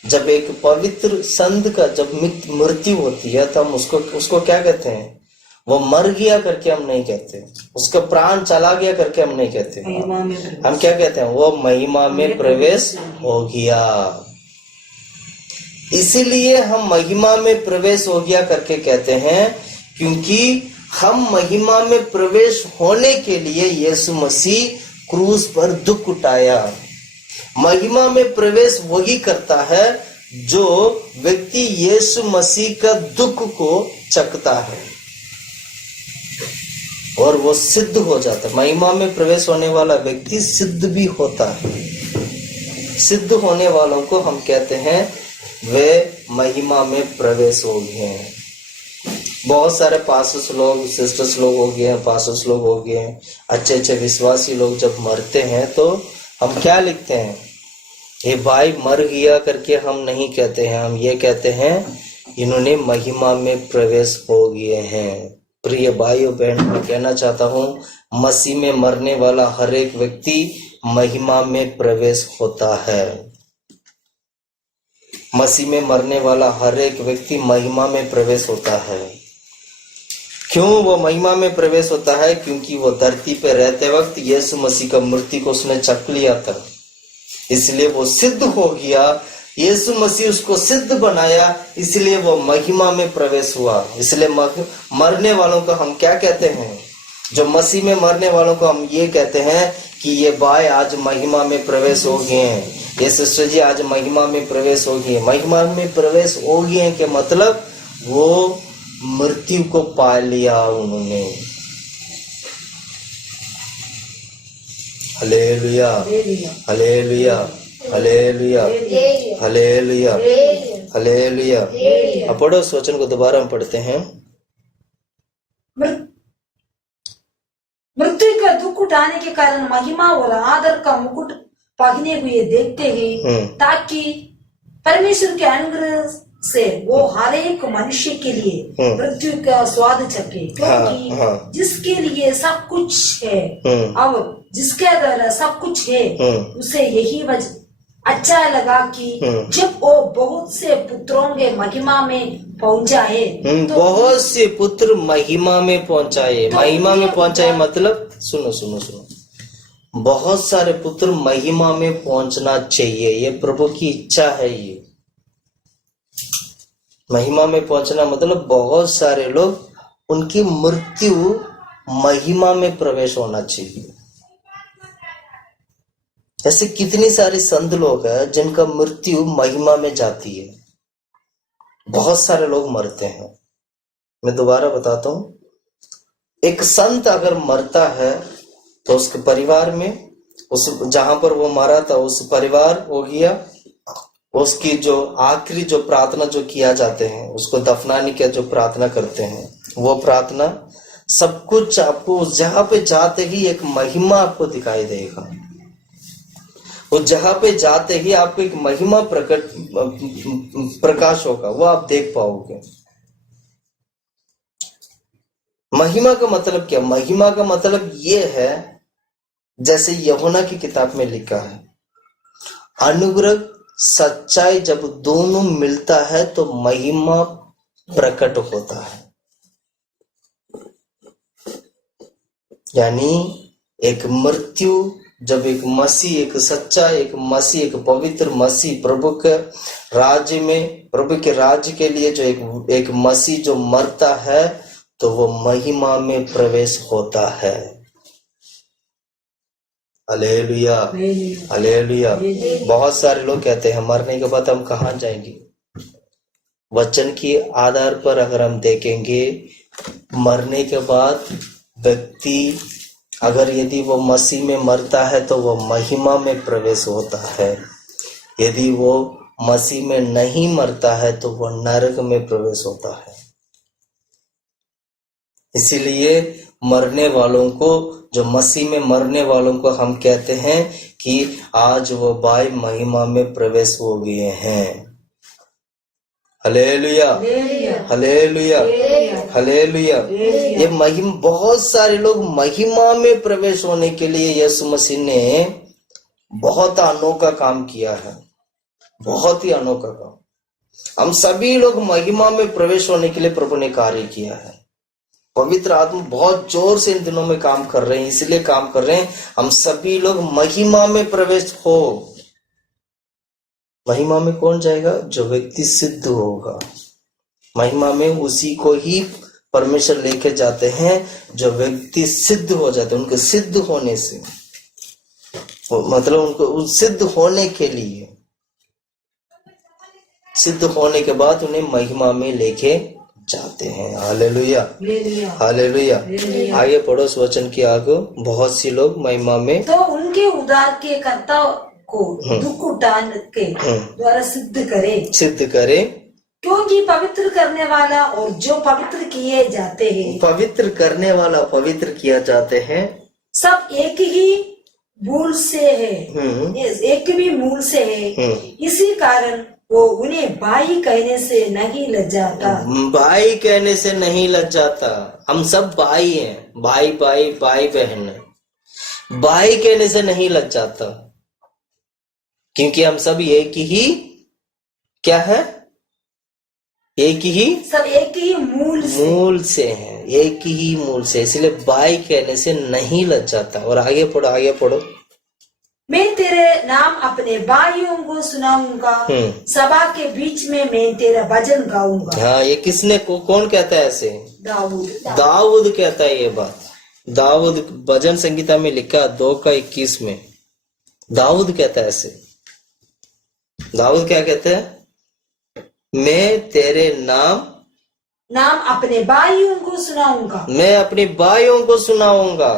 जब एक पवित्र संत का जब मृत्यु होती है तो हम उसको क्या कहते हैं? वो मर गया करके हम नहीं कहते, उसका प्राण चला गया करके हम नहीं कहते। हम क्या कहते हैं? वो महिमा में प्रवेश हो गया। इसीलिए हम महिमा में प्रवेश हो गया करके कहते हैं, क्योंकि हम महिमा में प्रवेश होने के लिए यीशु मसीह क्रूस पर दुख उठाया। महिमा में प्रवेश वही करता है जो व्यक्ति यीशु मसीह का दुख को चखता है और वो सिद्ध हो जाता है। महिमा में प्रवेश होने वाला व्यक्ति सिद्ध भी होता है। सिद्ध होने वालों को हम कहते हैं वे महिमा में प्रवेश हो गए हैं। बहुत सारे पास्टर्स लोग, सिस्टर्स लोग हो गए हैं, पास्टर्स लोग हो गए हैं, अच्छे अच्छे विश्वासी लोग जब मरते हैं तो हम क्या लिखते हैं? ये भाई मर गया करके हम नहीं कहते हैं। हम ये कहते हैं इन्होंने महिमा में प्रवेश हो गए हैं। प्रिय भाइयों बहन, मैं कहना चाहता हूं मसीह में मरने वाला हर एक व्यक्ति महिमा में प्रवेश होता है। मसीह में मरने वाला हर एक व्यक्ति महिमा में प्रवेश होता है। क्यों वो महिमा में प्रवेश होता है? क्योंकि वो धरती पे रहते वक्त यीशु मसीह का मूर्ति को उसने चख लिया था, इसलिए वो सिद्ध हो गया। यीशु मसीह उसको सिद्ध बनाया, इसलिए वो महिमा में प्रवेश हुआ। इसलिए मरने वालों को हम क्या कहते हैं? जो मसीह में मरने वालों को हम ये कहते हैं कि ये भाई आज महिमा में प्रवेश हो गए हैं, ये सिस्टर जी आज महिमा में प्रवेश हो गए। महिमा में प्रवेश हो गए के मतलब वो मृत्यु को पा लिया उन्होंने। Hallelujah, hallelujah, hallelujah, hallelujah, hallelujah. अब पढ़ो उस वचन को, दोबारा हम पढ़ते हैं। मृत्यु का दुख उठाने के कारण महिमा और आदर का मुकुट पहने हुए देखते हैं, ताकि परमेश्वर के अनुग्रह से वो हर एक मनुष्य के लिए मृत्यु का स्वाद चखे, क्योंकि जिसके लिए सब कुछ है और जिसके द्वारा सब कुछ है, उसे यही वजह अच्छा लगा कि जब वो बहुत से पुत्रों के महिमा में पहुंचाए, तो बहुत से पुत्र महिमा में पहुंचाए। महिमा में पहुंचाए मतलब सुनो सुनो सुनो, बहुत सारे पुत्र महिमा में पहुंचना चाहिए, ये प्रभु की इच्छा है। ये महिमा में पहुंचना मतलब बहुत सारे लोग, उनकी मृत्यु महिमा में प्रवेश होना चाहिए। ऐसे कितनी सारी संत लोग हैं जिनका मृत्यु महिमा में जाती है। बहुत सारे लोग मरते हैं। मैं दोबारा बताता हूं, एक संत अगर मरता है तो उसके परिवार में, उस जहां पर वो मरा था उस परिवार हो गया, उसकी जो आखिरी जो प्रार्थना जो किया जाते हैं, उसको दफनाने की जो प्रार्थना करते हैं, वो प्रार्थना सब कुछ आपको जहां पे जाते ही एक महिमा आपको दिखाई देगा। वो जहां पे जाते ही आपको एक महिमा प्रकाश होगा, वो आप देख पाओगे। महिमा का मतलब क्या? महिमा का मतलब ये है, जैसे यूहन्ना की किताब में लिखा है, अनुग्रह सच्चाई जब दोनों मिलता है तो महिमा प्रकट होता है। यानी एक मृत्यु जब एक मसीह, एक सच्चा, एक मसीह, एक पवित्र मसीह प्रभु के राज्य में, प्रभु के राज्य के लिए जो एक मसीह जो मरता है तो वो महिमा में प्रवेश होता है। Hallelujah, hallelujah. बहुत सारे लोग कहते हैं मरने के बाद हम कहाँ जाएंगे? वचन के आधार पर अगर हम देखेंगे, मरने के बाद व्यक्ति अगर यदि वो मसीह में मरता है तो वो महिमा में प्रवेश होता है। यदि वो मसीह में नहीं मरता है तो वो नरक में प्रवेश होता है। इसीलिए मरने वालों को, जो मसीह में मरने वालों को हम कहते हैं कि आज वो भाई महिमा में प्रवेश हो गए हैं। Hallelujah, hallelujah, hallelujah. ये महिमा, बहुत सारे लोग महिमा में प्रवेश होने के लिए यीशु मसीह ने बहुत अनोखा काम किया है, बहुत ही अनोखा काम। हम सभी लोग महिमा में प्रवेश होने के लिए प्रभु ने कार्य किया है। पवित्र आत्मा बहुत जोर से इन दिनों में काम कर रहे हैं, इसलिए काम कर रहे हैं हम सभी लोग महिमा में प्रवेश हो। महिमा में कौन जाएगा? जो व्यक्ति सिद्ध होगा। महिमा में उसी को ही परमेश्वर लेके जाते हैं जो व्यक्ति सिद्ध हो जाते हैं। उनके सिद्ध होने से, मतलब उनको सिद्ध होने के लिए, सिद्ध होने के बाद उन्हें महिमा में लेके जाते हैं। Hallelujah, hallelujah. आगे पढ़ो उस वचन की आगे। बहुत सी लोग महिमा में, तो उनके उद्धार के कर्ता को दुख उठाने के द्वारा सिद्ध करे, क्योंकि पवित्र करने वाला और जो पवित्र किए जाते हैं, पवित्र करने वाला पवित्र किया जाते हैं, सब एक ही मूल से है, एक भी मूल से है। इसी कारण वो उन्हें भाई कहने से नहीं लजाता। भाई कहने से नहीं लजाता। हम सब भाई हैं, भाई भाई भाई बहन है। भाई कहने से नहीं लजाता, क्योंकि हम सब एक ही क्या है, एक ही सब एक ही मूल से हैं, एक ही मूल से, इसलिए भाई कहने से नहीं लजाता। और आगे पढ़ो, आगे पढ़ो। मैं तेरे नाम अपने भाइयों को सुनाऊंगा, सभा के बीच में मैं तेरा भजन गाऊंगा। हाँ, ये किसने कौन कहता है ऐसे? दाऊद कहता है ये बात। दाऊद भजन संगीता में लिखा 2:21 में दाऊद कहता है ऐसे। दाऊद क्या कहता है? मैं तेरे नाम अपने भाइयों को सुनाऊंगा, मैं अपने भाइयों को सुनाऊंगा।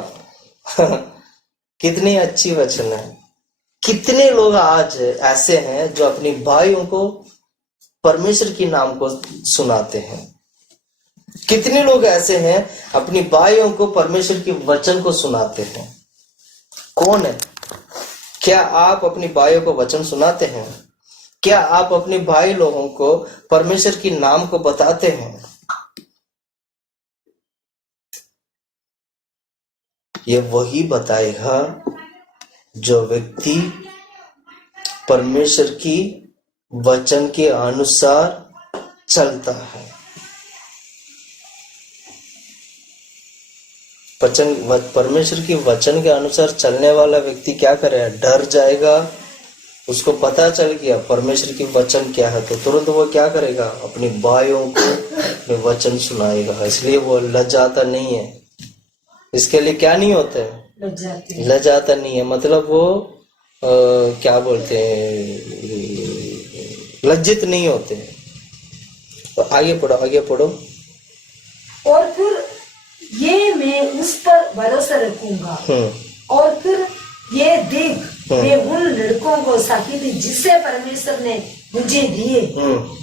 कितनी अच्छी वचन है। कितने लोग आज ऐसे हैं जो अपने भाइयों को परमेश्वर के नाम को सुनाते हैं। कितने लोग ऐसे हैं अपनी भाइयों को परमेश्वर के वचन को सुनाते हैं। कौन है? क्या आप अपनी भाइयों को वचन सुनाते हैं? क्या आप अपने भाई लोगों को परमेश्वर के नाम को बताते हैं? ये वही बताएगा जो व्यक्ति परमेश्वर की वचन के अनुसार चलता है। परमेश्वर की वचन के अनुसार चलने वाला व्यक्ति क्या करेगा? डर जाएगा। उसको पता चल गया परमेश्वर की वचन क्या है, तो तुरंत वो क्या करेगा? अपने भाइयों को वचन सुनाएगा। इसलिए वो लजाता नहीं है। इसके लिए क्या नहीं होता है? लजाता नहीं है, मतलब वो क्या बोलते हैं, लज्जित नहीं होते। तो आगे पढ़ो, आगे पढ़ो। और फिर ये मैं उस पर भरोसा रखूंगा, और फिर ये देख मैं उन लड़कों को साकिब जिसे परमेश्वर ने मुझे दिए।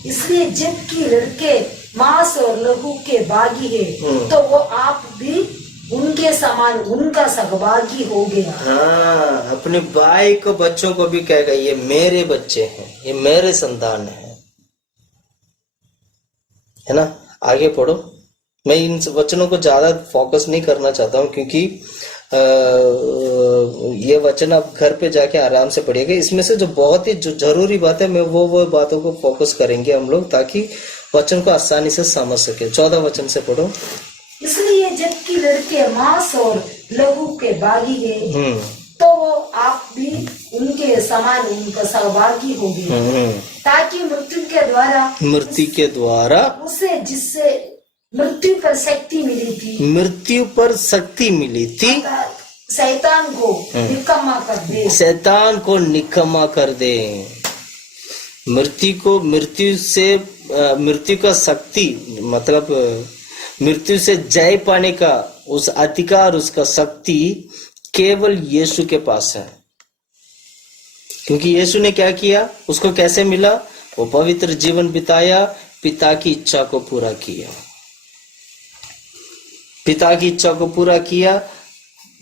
इसलिए जबकि लड़के मांस और लहू के बागी है, तो वो आप भी उनके समान उनका सहभागी हो गया। हाँ, अपने भाई को बच्चों को भी कहेगा ये मेरे बच्चे हैं, ये मेरे संतान है ना। आगे पढ़ो। मैं इन वचनों को ज्यादा फोकस नहीं करना चाहता हूँ, क्योंकि ये वचन आप घर पे जाके आराम से पढ़िएगा। इसमें से जो बहुत ही जो जरूरी बात है, मैं वो बातों को फोकस करेंगे हम लोग, ताकि वचन को आसानी से समझ सके। 14 वचन से पढ़ो। इसलिए जबकि लड़के मांस और लहू के बागी है, तो वो आप भी उनके समान उनका सहभागी हो गए, ताकि मृत्यु के द्वारा उसे जिससे मृत्यु पर शक्ति मिली थी शैतान को निकम्मा कर दे। मृत्यु का शक्ति मतलब मृत्यु से जय पाने का उस अधिकार, उसका शक्ति केवल यीशु के पास है। क्योंकि यीशु ने क्या किया? उसको कैसे मिला? वो पवित्र जीवन बिताया, पिता की इच्छा को पूरा किया, पिता की इच्छा को पूरा किया।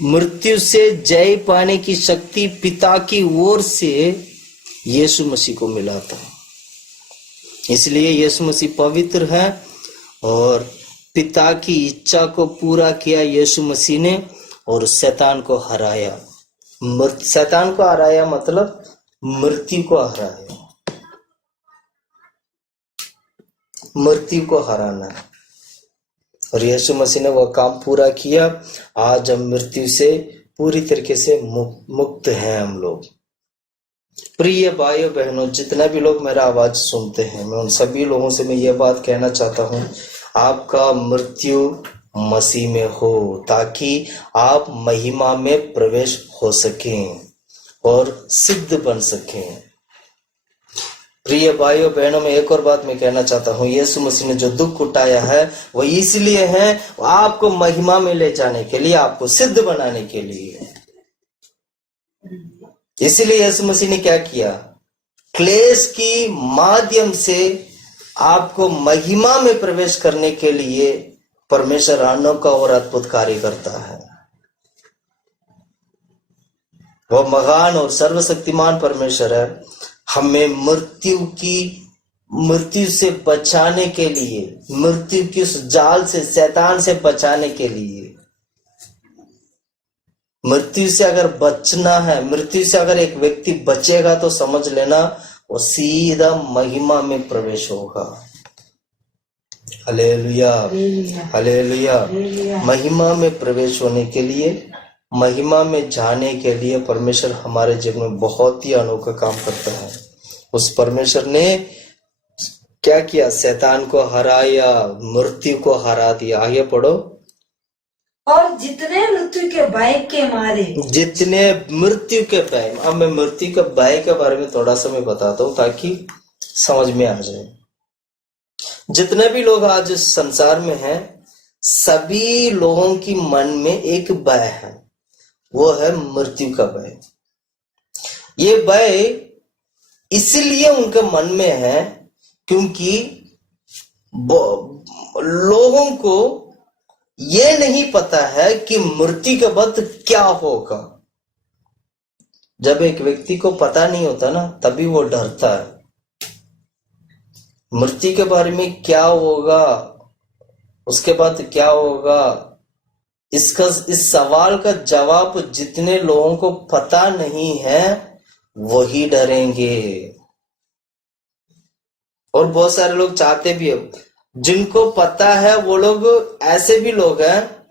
मृत्यु से जय पाने की शक्ति पिता की ओर से यीशु मसीह को मिला था। इसलिए यीशु मसीह पवित्र है और पिता की इच्छा को पूरा किया यीशु मसीह ने, और शैतान को हराया। शैतान को हराया मतलब मृत्यु को हराया। मृत्यु को हराना है, और यीशु मसीह ने वह काम पूरा किया। आज हम मृत्यु से पूरी तरीके से मुक्त हैं हम लोग। प्रिय भाइयों बहनों, जितना भी लोग मेरा आवाज सुनते हैं, मैं उन सभी लोगों से मैं ये बात कहना चाहता हूँ, आपका मृत्यु मसीह में हो, ताकि आप महिमा में प्रवेश हो सकें और सिद्ध बन सकें। प्रिय भाइयों बहनों, में एक और बात मैं कहना चाहता हूँ, यीशु मसीह ने जो दुख उठाया है वो इसलिए है आपको महिमा में ले जाने के लिए, आपको सिद्ध बनाने के लिए। इसलिए यीशु मसीह ने क्या किया? क्लेश की माध्यम से आपको महिमा में प्रवेश करने के लिए परमेश्वर अनोखा और अद्भुत कार्य करता है। वह महान और सर्वशक्तिमान परमेश्वर है। हमें मृत्यु से बचाने के लिए, मृत्यु की उस जाल से, शैतान से बचाने के लिए, मृत्यु से अगर बचना है, मृत्यु से अगर एक व्यक्ति बचेगा तो समझ लेना वो सीधा महिमा में प्रवेश होगा। Hallelujah, hallelujah. महिमा में प्रवेश होने के लिए, महिमा में जाने के लिए परमेश्वर हमारे जीवन में बहुत ही अनोखा काम करता है। उस परमेश्वर ने क्या किया? शैतान को हराया, मृत्यु को हरा दिया। आगे पढ़ो। और जितने मृत्यु के भय के मारे, जितने मृत्यु के भय। अब मैं मृत्यु के भय के बारे में थोड़ा सा मैं बताता हूँ ताकि समझ में आ जाए। जितने भी लोग आज इस संसार में हैं, सभी लोगों की मन में एक भय है, वो है मृत्यु का भय। ये भय इसलिए उनके मन में है क्योंकि लोगों को ये नहीं पता है कि मृत्यु के बाद क्या होगा। जब एक व्यक्ति को पता नहीं होता ना, तभी वो डरता है। मृत्यु के बारे में क्या होगा, उसके बाद क्या होगा, इस सवाल का जवाब जितने लोगों को पता नहीं है वही डरेंगे। और बहुत सारे लोग चाहते भी है, जिनको पता है वो लोग, ऐसे भी लोग हैं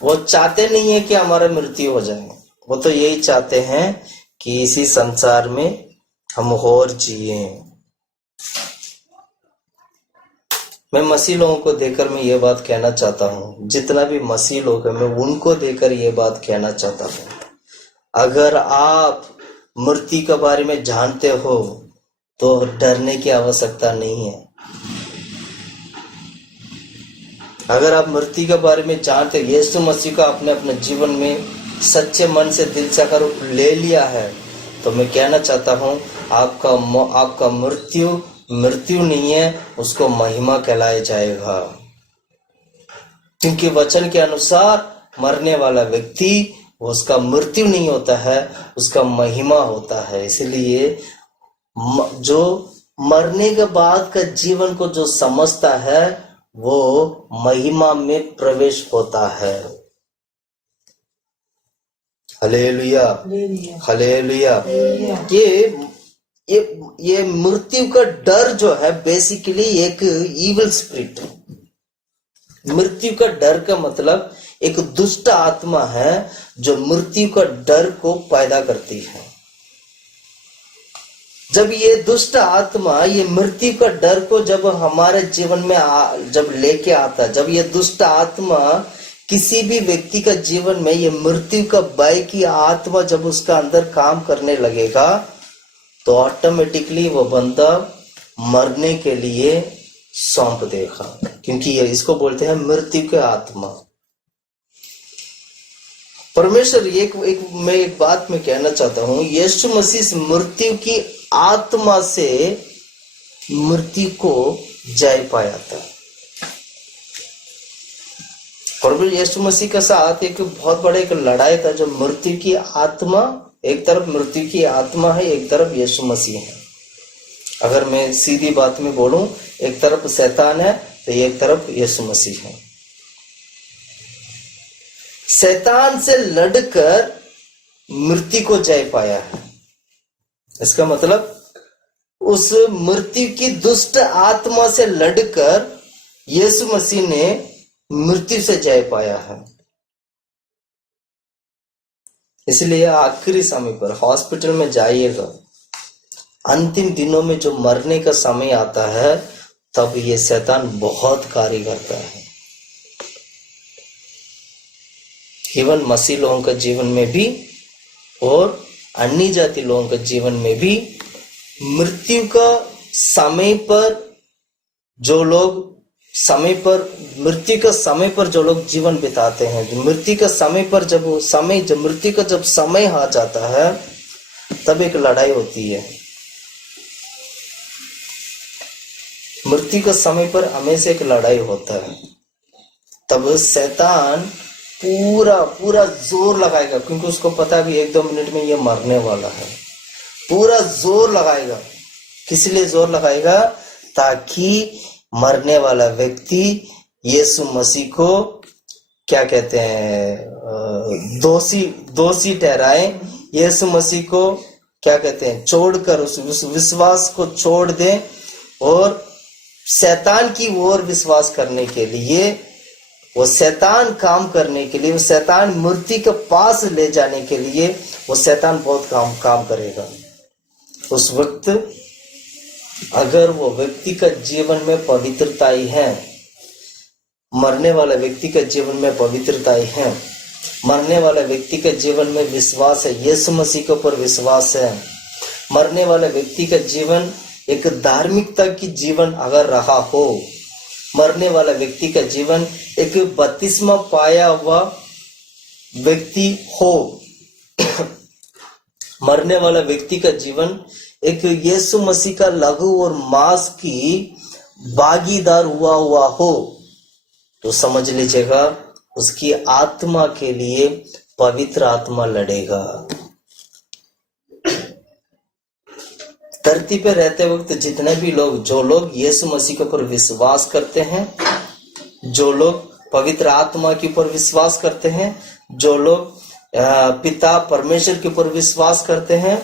वो चाहते नहीं है कि हमारा मृत्यु हो जाए। वो तो यही चाहते हैं कि इसी संसार में हम और जिए। मैं मसीह लोगों को देखकर मैं ये बात कहना चाहता हूँ, जितना भी मसीह लोग हैं मैं उनको देखकर ये बात कहना चाहता हूँ, अगर आप मृत्यु के बारे में जानते हो तो डरने की आवश्यकता नहीं है। अगर आप मृत्यु के बारे में जानते, यीशु मसीह को आपने अपने जीवन में सच्चे मन से दिल से अगर ले लिया है, तो मैं कहना चाहता हूँ आपका मृत्यु नहीं है, उसको महिमा कहलाया जाएगा। क्योंकि वचन के अनुसार मरने वाला व्यक्ति, उसका मृत्यु नहीं होता है, उसका महिमा होता है। इसलिए जो मरने के बाद का जीवन को जो समझता है वो महिमा में प्रवेश होता है। Hallelujah, hallelujah. ये मृत्यु का डर जो है बेसिकली एक इविल स्पिरिट। मृत्यु का डर का मतलब एक दुष्ट आत्मा है जो मृत्यु का डर को पैदा करती है। जब ये दुष्ट आत्मा ये मृत्यु का डर को जब हमारे जीवन में जब लेके आता, जब ये दुष्ट आत्मा किसी भी व्यक्ति का जीवन में ये मृत्यु का भय की आत्मा जब उसका अंदर काम करने लगेगा, तो ऑटोमेटिकली वो बंदा मरने के लिए सौंप देगा। क्योंकि ये इसको बोलते हैं मृत्यु के आत्मा। परमेश्वर मैं एक बात में कहना चाहता हूं, यीशु मसीह मृत्यु की आत्मा से मृत्यु को जय पाया था। प्रभु यीशु मसीह के साथ एक बहुत बड़ा एक लड़ाई था, जो मृत्यु की आत्मा, एक तरफ मृत्यु की आत्मा है, एक तरफ यीशु मसीह है। अगर मैं सीधी बात में बोलूं, एक तरफ शैतान है तो एक तरफ यीशु मसीह है। शैतान से लड़कर मृत्यु को जय पाया है। इसका मतलब उस मृत्यु की दुष्ट आत्मा से लड़कर यीशु मसीह ने मृत्यु से जय पाया है। इसलिए आखिरी समय पर हॉस्पिटल में जाइएगा, अंतिम दिनों में जो मरने का समय आता है, तब ये शैतान बहुत कार्य करता है। इवन मसीह लोगों का जीवन में भी और अन्य जाति लोगों के जीवन में भी मृत्यु का समय पर जो लोग मृत्यु का समय पर जो लोग जीवन बिताते हैं, मृत्यु का समय पर जब मृत्यु का जब समय आ जाता है, तब एक लड़ाई होती है। मृत्यु का समय पर हमेशा एक लड़ाई होता है। तब शैतान पूरा जोर लगाएगा, क्योंकि उसको पता भी 1-2 मिनट में ये मरने वाला है। पूरा जोर लगाएगा किस लिए जोर लगाएगा? ताकि मरने वाला व्यक्ति यीशु मसीह को क्या कहते हैं, दोषी ठहराए, यीशु मसीह को क्या कहते हैं, छोड़कर उस विश्वास को छोड़ दे और शैतान की ओर विश्वास करने के लिए, वो शैतान काम करने के लिए, वो शैतान मूर्ति के पास ले जाने के लिए वो शैतान बहुत काम करेगा। उस वक्त अगर वो व्यक्ति का जीवन में पवित्रता ही है, मरने वाला व्यक्ति का जीवन में पवित्रता ही है, मरने वाला व्यक्ति के जीवन में विश्वास है, यीशु मसीह के ऊपर विश्वास है, मरने वाला व्यक्ति का जीवन एक धार्मिकता की जीवन अगर रहा हो, मरने वाला व्यक्ति का जीवन एक बपतिस्मा पाया हुआ व्यक्ति हो, मरने वाला व्यक्ति का जीवन एक यीशु मसीह का लहू और मांस की भागीदार हुआ हो, तो समझ लीजिएगा उसकी आत्मा के लिए पवित्र आत्मा लड़ेगा। धरती पे रहते वक्त जितने भी लोग, जो लोग यीशु मसीह के ऊपर विश्वास करते हैं, जो लोग पवित्र आत्मा के ऊपर विश्वास करते हैं, जो लोग पिता परमेश्वर के ऊपर विश्वास करते हैं,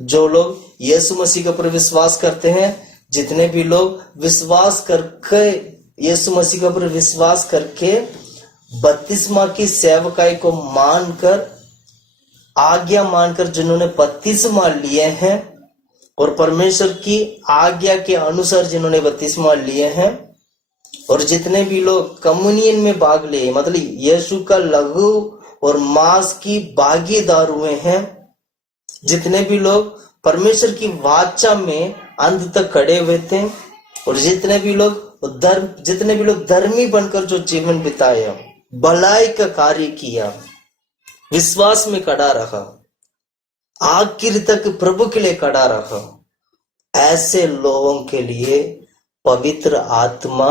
जो लोग यीशु मसीह के ऊपर विश्वास करते हैं, जितने भी लोग विश्वास करके, यीशु मसीह के ऊपर विश्वास करके बपतिस्मा की सेवकाई को मानकर, आज्ञा मानकर जिन्होंने बपतिस्मा लिए हैं और परमेश्वर की आज्ञा के अनुसार जिन्होंने बपतिस्मा लिए हैं, और जितने भी लोग कम्युनियन में भाग लिए, मतलब यीशु का लहू और मांस की भागीदार हुए हैं, जितने भी लोग परमेश्वर की वाचा में अंत तक खड़े हुए थे, और जितने भी लोग धर्मी बनकर जो जीवन बिताया, भलाई का कार्य किया, विश्वास में खड़ा रहा, आखिर तक प्रभु के लिए खड़ा रहा, ऐसे लोगों के लिए पवित्र आत्मा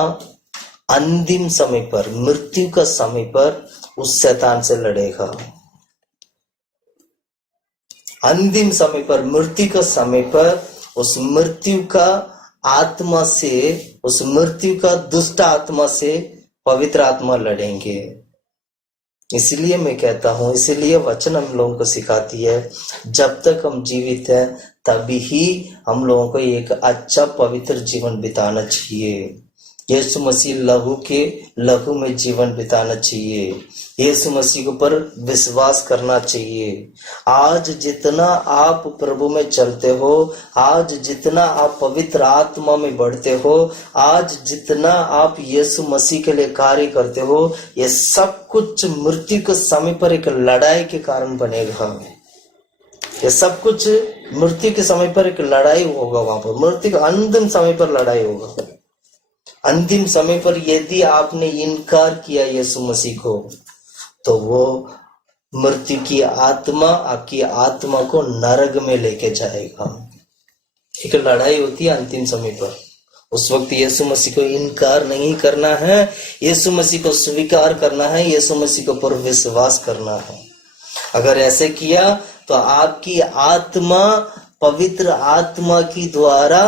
अंतिम समय पर, मृत्यु का समय पर उस शैतान से लड़ेगा। अंतिम समय पर, मृत्यु का समय पर उस मृत्यु का आत्मा से, उस मृत्यु का दुष्ट आत्मा से पवित्र आत्मा लड़ेंगे। इसलिए मैं कहता हूं, इसलिए वचन हम लोगों को सिखाती है, जब तक हम जीवित हैं तभी ही हम लोगों को एक अच्छा पवित्र जीवन बिताना चाहिए। यीशु मसीह लहू में जीवन बिताना चाहिए, यीशु मसीह के ऊपर विश्वास करना चाहिए। आज जितना आप प्रभु में चलते हो, आज जितना आप पवित्र आत्मा में बढ़ते हो, आज जितना आप यीशु मसीह के लिए कार्य करते हो, ये सब कुछ मृत्यु के समय पर एक लड़ाई के कारण बनेगा। ये सब कुछ मृत्यु के समय पर एक लड़ाई होगा, वहां पर मृत्यु के अंतिम समय पर लड़ाई होगा। अंतिम समय पर यदि आपने इनकार किया यीशु मसीह को, तो वो मृत्यु की आत्मा आपकी आत्मा को नरक में लेके जाएगा। एक लड़ाई होती है अंतिम समय पर। उस वक्त यीशु मसीह को इनकार नहीं करना है, यीशु मसीह को स्वीकार करना है, यीशु मसीह के ऊपर विश्वास करना है। अगर ऐसे किया तो आपकी आत्मा पवित्र आत्मा की द्वारा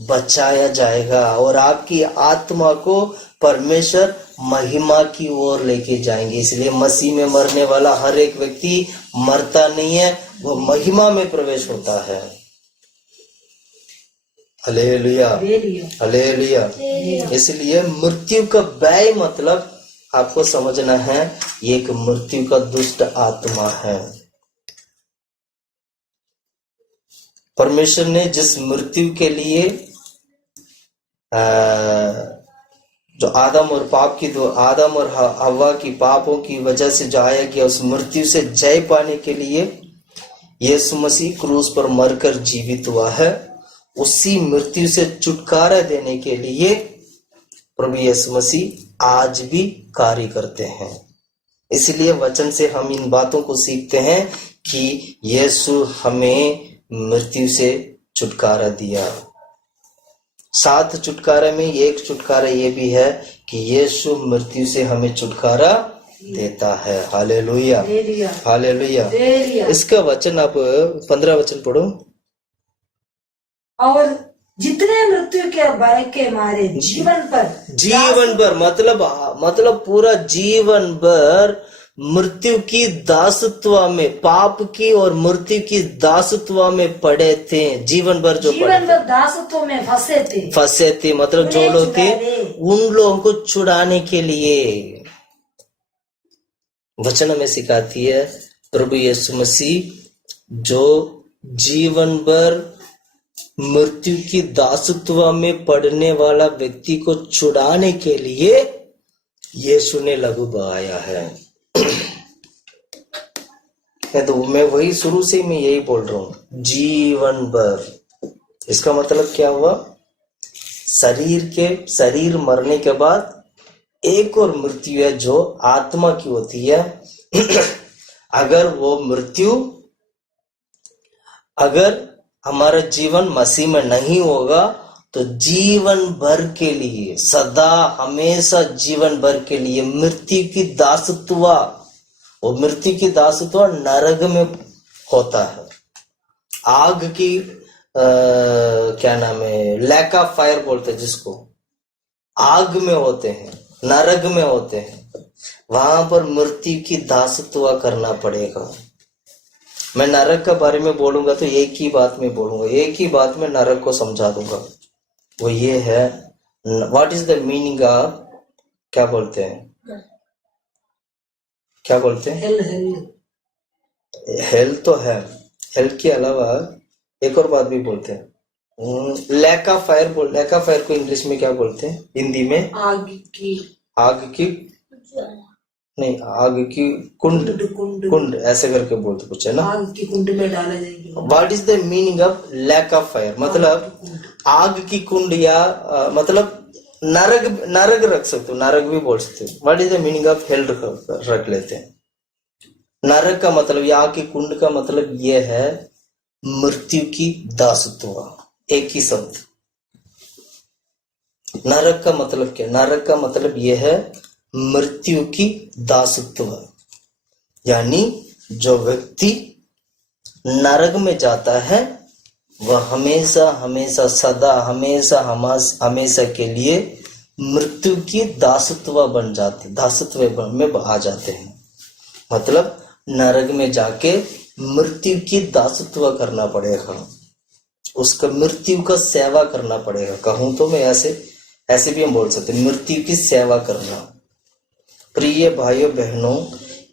बचाया जाएगा और आपकी आत्मा को परमेश्वर महिमा की ओर लेके जाएंगे। इसलिए मसीह में मरने वाला हर एक व्यक्ति मरता नहीं है, वो महिमा में प्रवेश होता है। Hallelujah, hallelujah. इसलिए मृत्यु का व्यय मतलब आपको समझना है, ये एक मृत्यु का दुष्ट आत्मा है। परमेश्वर ने जिस मृत्यु के लिए जो आदम और हव्वा की पापों की वजह से जो आया गया, उस मृत्यु से जय पाने के लिए यीशु मसीह क्रूस पर मरकर जीवित हुआ है। उसी मृत्यु से छुटकारा देने के लिए प्रभु यीशु मसीह आज भी कार्य करते हैं। इसलिए वचन से हम इन बातों को सीखते हैं कि यीशु हमें मृत्यु से छुटकारा दिया। 7 छुटकारा में एक छुटकारा ये भी है कि यीशु मृत्यु से हमें छुटकारा देता है। Hallelujah, hallelujah. इसका वचन आप 15 वचन पढ़ो। और जितने मृत्यु के भय के मारे जीवन पर मतलब पूरा जीवन भर मृत्यु की दासत्व में, पाप की और मृत्यु की दासत्व में पड़े थे। जीवन भर दासत्व में फंसे थे मतलब जो लोग थे उन लोगों को छुड़ाने के लिए वचन में सिखाती है प्रभु यीशु मसीह, जो जीवन भर मृत्यु की दासत्व में पड़ने वाला व्यक्ति को छुड़ाने के लिए यीशु ने लहू बहाया है। तो मैं वही शुरू से मैं यही बोल रहा हूं, जीवन भर। इसका मतलब क्या हुआ? शरीर मरने के बाद एक और मृत्यु है जो आत्मा की होती है। अगर हमारा जीवन मसीह में नहीं होगा तो जीवन भर के लिए, सदा हमेशा जीवन भर के लिए मृत्यु की दासत्व, वो मृत्यु की दासत्व नरक में होता है। आग की क्या नाम है, लैक ऑफ फायर बोलते हैं जिसको, आग में होते हैं, नरक में होते हैं, वहां पर मृत्यु की दासत्व करना पड़ेगा। मैं नरक के बारे में बोलूंगा तो एक ही बात में बोलूंगा, एक ही बात में नरक को समझा दूंगा, वो ये है, what is the meaning of, क्या बोलते हैं हेल तो है, हेल के अलावा एक और बात भी बोलते हैं, लैक ऑफ फायर को इंग्लिश में क्या बोलते हैं? हिंदी में आग की कुंड ऐसे करके बोलते कुछ है ना, आग की कुंड में डाला जाएगा। What is the meaning of lack of fire? मतलब आग की कुंड या मतलब नरक रख सकते हो, नरक भी बोल सकते हो। What is the meaning of hell रख लेते हैं। नरक का मतलब या आग की कुंड का मतलब ये है मृत्यु की दासत्व, एक ही शब्द। नरक का मतलब क्या? नरक का मतलब यह है मृत्यु की दासत्व, यानी जो व्यक्ति नरक में जाता है वह हमेशा सदा हमेशा के लिए मृत्यु की दासत्व बन जाते, दासत्व में आ जाते हैं। मतलब नरक में जाके मृत्यु की दासत्व करना पड़ेगा, उसका मृत्यु का सेवा करना पड़ेगा। कहूं तो मैं ऐसे भी हम बोल सकते हैं, मृत्यु की सेवा करना। प्रिय भाइयों बहनों,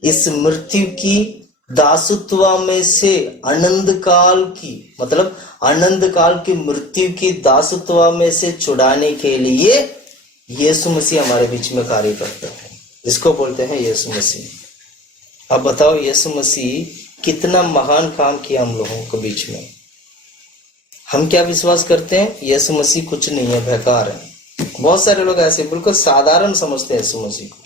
इस मृत्यु की दासत्व में से आनंद काल की मृत्यु की दासत्व में से छुड़ाने के लिए यीशु मसीह हमारे बीच में कार्य करता है। इसको बोलते हैं यीशु मसीह। अब बताओ यीशु मसीह कितना महान काम किया हम लोगों के बीच में। हम क्या विश्वास करते हैं? यीशु मसीह कुछ नहीं है, बेकार है। बहुत सारे लोग ऐसे बिल्कुल साधारण समझते हैं यीशु मसीह को,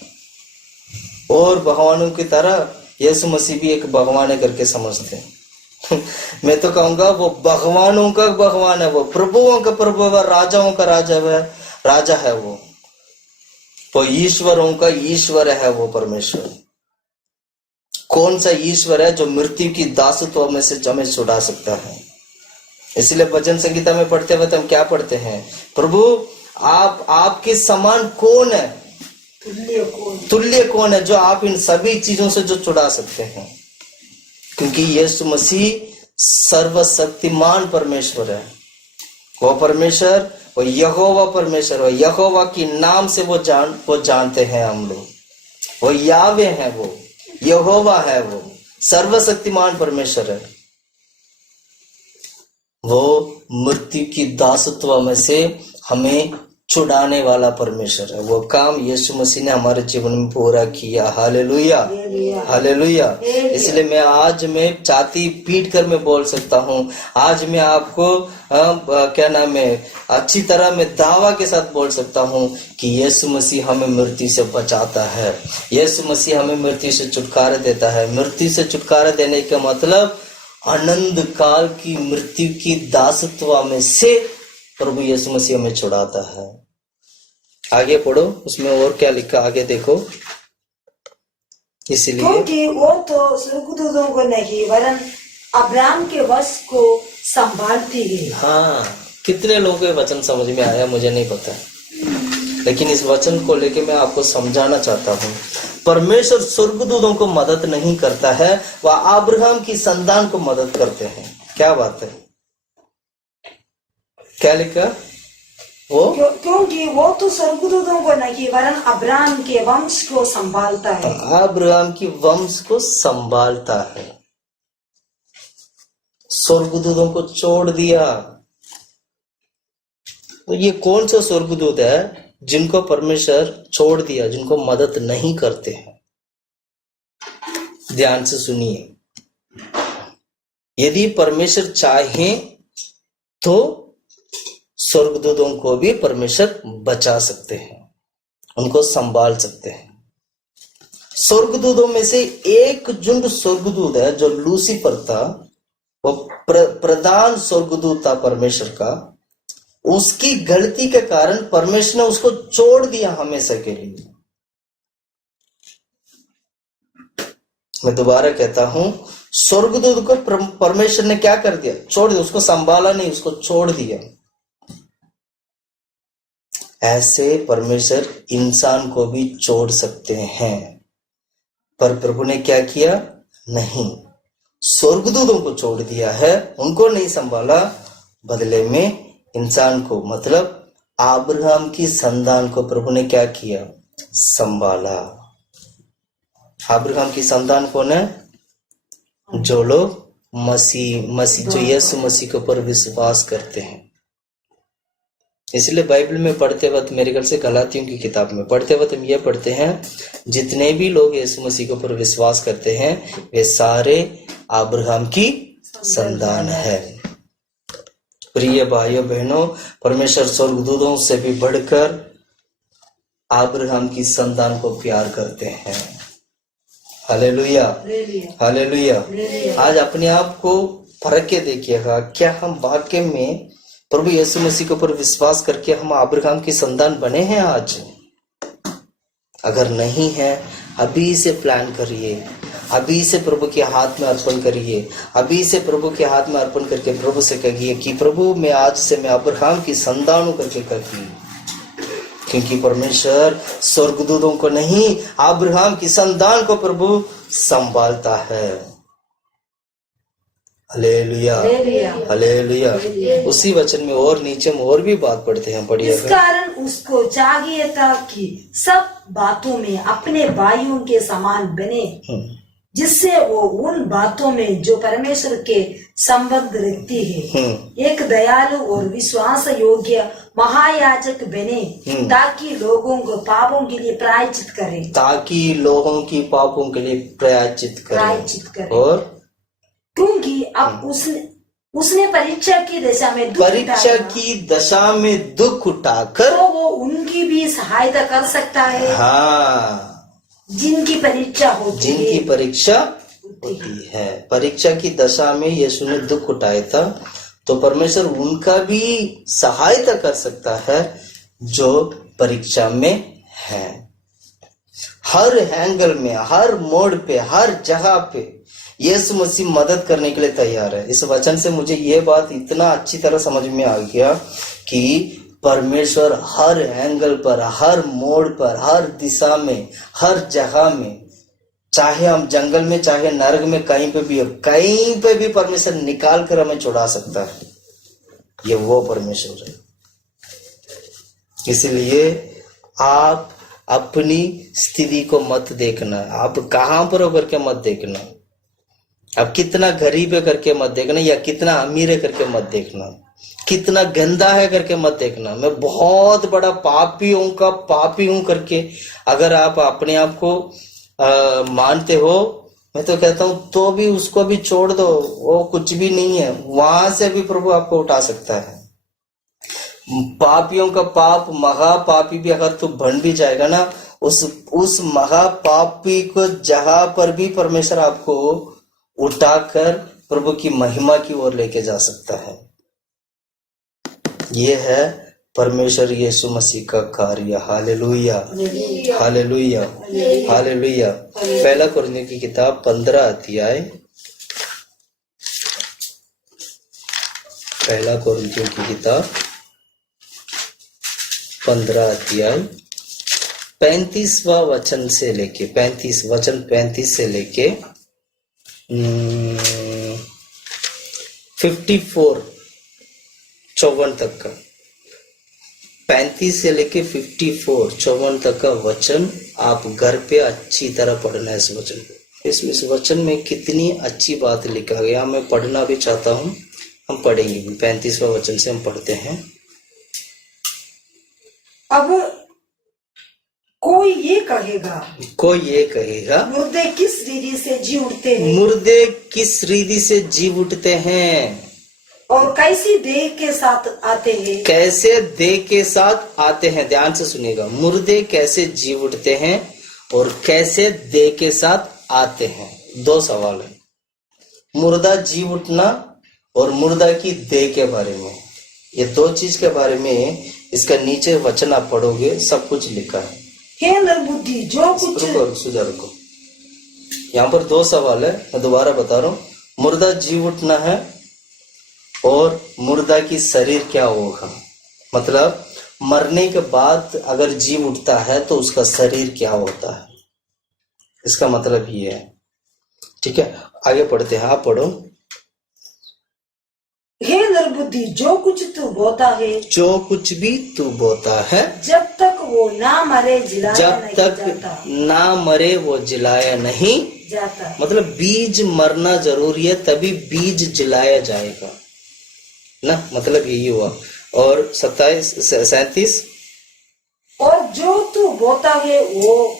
और भगवानों की तरह यीशु मसीह भी एक भगवान है करके समझते हैं। मैं तो कहूंगा वो भगवानों का भगवान है, वो प्रभुओं का प्रभु है, राजाओं का राजा है वो ईश्वरों का ईश्वर है वो परमेश्वर। कौन सा ईश्वर है जो मृत्यु की दासत्व में से हमें छुड़ा सकता है? इसलिए भजन संगीता में पढ़ते हुए हम क्या पढ़ते हैं? प्रभु आपके समान कौन है, तुल्य कौन है जो आप इन सभी चीजों से जो छुड़ा सकते हैं? क्योंकि यीशु मसीह सर्वशक्तिमान परमेश्वर है। वो परमेश्वर, वो यहोवा परमेश्वर, वो यहोवा की नाम से वो जानते हैं हम लोग। वो यावे है, वो यहोवा है, वो सर्वशक्तिमान परमेश्वर है। वो मृत्यु की दासत्व में से हमें छुड़ाने वाला परमेश्वर है। वो काम यीशु मसीह ने हमारे जीवन में पूरा किया। Hallelujah, hallelujah. इसलिए मैं छाती पीट कर मैं बोल सकता हूँ, आज मैं आपको क्या नाम है, अच्छी तरह मैं दावा के साथ बोल सकता हूँ कि यीशु मसीह हमें मृत्यु से बचाता है। यीशु मसीह हमें मृत्यु से छुटकारा देता है। मृत्यु से छुटकारा देने का मतलब अनंत काल की मृत्यु की दासत्व में से प्रभु यीशु मसीह हमें छुड़ाता है। आगे पढ़ो, उसमें और क्या लिखा, आगे देखो। इसलिए क्योंकि वो तो स्वर्गदूतों को नहीं वरन अब्राहम के वंश को संभालती गई। हाँ, कितने लोगों को ये वचन समझ में आया मुझे नहीं पता, लेकिन इस वचन को लेके मैं आपको समझाना चाहता हूँ। परमेश्वर स्वर्गदूतों को मदद नहीं करता है, वह अब्राहम की संतान को मदद करते हैं। क्या बात है, क्या लिखा वो? क्योंकि वो तो स्वर्गदूतों को नहीं वरन अब्राहम के वंश को संभालता है। अब्राहम की वंश को संभालता है। स्वर्गदूतों को छोड़ दिया। तो ये कौन सा स्वर्गदूत है जिनको परमेश्वर छोड़ दिया, जिनको मदद नहीं करते हैं? ध्यान से सुनिए, यदि परमेश्वर चाहे तो स्वर्गदूतों को भी परमेश्वर बचा सकते हैं, उनको संभाल सकते हैं। स्वर्गदूतों में से एक झुंड स्वर्गदूत है जो लूसीफर था, वो प्रधान स्वर्गदूत था परमेश्वर का। उसकी गलती के कारण परमेश्वर ने उसको छोड़ दिया हमेशा के लिए। मैं दोबारा कहता हूं, स्वर्गदूत को परमेश्वर ने क्या कर दिया? छोड़ दिया। उसको संभाला नहीं, उसको छोड़ दिया। ऐसे परमेश्वर इंसान को भी छोड़ सकते हैं, पर प्रभु ने क्या किया? नहीं, स्वर्गदूतों को छोड़ दिया है, उनको नहीं संभाला। बदले में इंसान को, मतलब अब्राहम की संतान को प्रभु ने क्या किया? संभाला। अब्राहम की संतान कौन है? जो लोग मसीह जो यीशु मसीह के ऊपर विश्वास करते हैं। इसलिए बाइबल में पढ़ते वक्त, मेरे ख्याल से गलातियों की किताब में पढ़ते वक्त हम ये पढ़ते हैं, जितने भी लोग यीशु मसीह के ऊपर विश्वास करते हैं वे सारे अब्राहम की संतान है। प्रिय भाइयों बहनों, परमेश्वर स्वर्गदूतों से भी बढ़कर अब्राहम की संतान को प्यार करते हैं। Hallelujah, hallelujah. आज अपने आप को परख के देखिएगा, क्या हम वाकई में प्रभु यीशु मसीह के ऊपर विश्वास करके हम अब्राहम की संतान बने हैं आज? अगर नहीं है, अभी से प्लान करिए, अभी से प्रभु के हाथ में अर्पण करिए, अभी से प्रभु के हाथ में अर्पण करके प्रभु से कहिए कि प्रभु मैं आज से मैं अब्राहम की संतान हूं करके कहिए। क्योंकि परमेश्वर स्वर्गदूतों को नहीं, अब्राहम की संतान को प्रभु संभालता है। Hallelujah, hallelujah. उसी वचन में और नीचे में और भी बात पढ़ते हैं, पढ़िए। इस कारण उसको चाहिए था कि सब बातों में अपने भाइयों के समान बने, जिससे वो उन बातों में जो परमेश्वर के संबंध रखती है एक दयालु और विश्वास योग्य महायाजक बने, ताकि लोगों को पापों के लिए प्रायश्चित करे, ताकि लोगों की पापों के लिए प्रायश्चित करे। और क्योंकि अब उसने परीक्षा की दशा में दुख उठाकर तो वो उनकी भी सहायता कर सकता है। हाँ, जिनकी परीक्षा होती है। परीक्षा की दशा में यीशु ने दुख उठाया था, तो परमेश्वर उनका भी सहायता कर सकता है जो परीक्षा में है। हर एंगल में, हर मोड़ पे, हर जगह पे यीशु मसीह मदद करने के लिए तैयार है। इस वचन से मुझे ये बात इतना अच्छी तरह समझ में आ गया कि परमेश्वर हर एंगल पर, हर मोड़ पर, हर दिशा में, हर जगह में, चाहे हम जंगल में, चाहे नरक में, कहीं पे भी हो, कहीं पे भी परमेश्वर निकाल कर हमें छुड़ा सकता है। ये वो परमेश्वर है। इसलिए आप अपनी स्थिति को मत देखना, आप कहां पर होकर के मत देखना, अब कितना गरीब है करके मत देखना, या कितना अमीर है करके मत देखना, कितना गंदा है करके मत देखना, मैं बहुत बड़ा पापी हूं करके अगर आप अपने आप को मानते हो, मैं तो कहता हूं तो भी उसको भी छोड़ दो, वो कुछ भी नहीं है। वहां से भी प्रभु आपको उठा सकता है। पापियों का पाप, महापापी भी अगर तू बन भी जाएगा ना, उस महापापी को जहां पर भी परमेश्वर आपको उठाकर प्रभु की महिमा की ओर लेके जा सकता है। ये है परमेश्वर यीशु मसीह का कार्य। Hallelujah, hallelujah, hallelujah. पहला कुरिन्थियों की किताब 15 अध्याय पहला कोरिन्थियों की किताब 15 अध्याय 35वां वचन से लेके 35 से लेके 54 54 तक का 35 से लेके 54 तक का वचन आप घर पे अच्छी तरह पढ़ना है। इस वचन को, इस वचन में कितनी अच्छी बात लिखा गया, मैं पढ़ना भी चाहता हूँ, हम पढ़ेंगे। 35वां वचन से हम पढ़ते हैं। अब कोई ये कहेगा मुर्दे किस रीति से जी उठते हैं, मुर्दे किस रीति से जी उठते हैं, और कैसी देह के साथ आते हैं, कैसे देह के साथ आते हैं। ध्यान से सुनिएगा, मुर्दे कैसे जी उठते हैं और कैसे देह के साथ आते हैं। दो सवाल है, मुर्दा जी उठना और मुर्दा की देह के बारे में। ये दो चीज के बारे में इसका नीचे वचन आप पढ़ोगे, सब कुछ लिखा है। हे निर्बुद्धि जो कुछ रुको, यहाँ पर दो सवाल है, मैं दोबारा बता रहा हूँ। मुर्दा जी उठना है और मुर्दा की शरीर क्या होगा, मतलब मरने के बाद अगर जी उठता है तो उसका शरीर क्या होता है, इसका मतलब ये है। ठीक है, आगे पढ़ते हैं, आप पढ़ो। हे निर्बुद्धि जो कुछ तू बोता है, जो कुछ भी तू बोता है, जब तक वो ना मरे जिलाया जब नहीं तक जाता। ना मरे वो जिलाया नहीं जाता। मतलब बीज मरना जरूरी है, तभी बीज जिलाया जाएगा ना, मतलब यही हुआ। और 37 और जो तू बोता है वो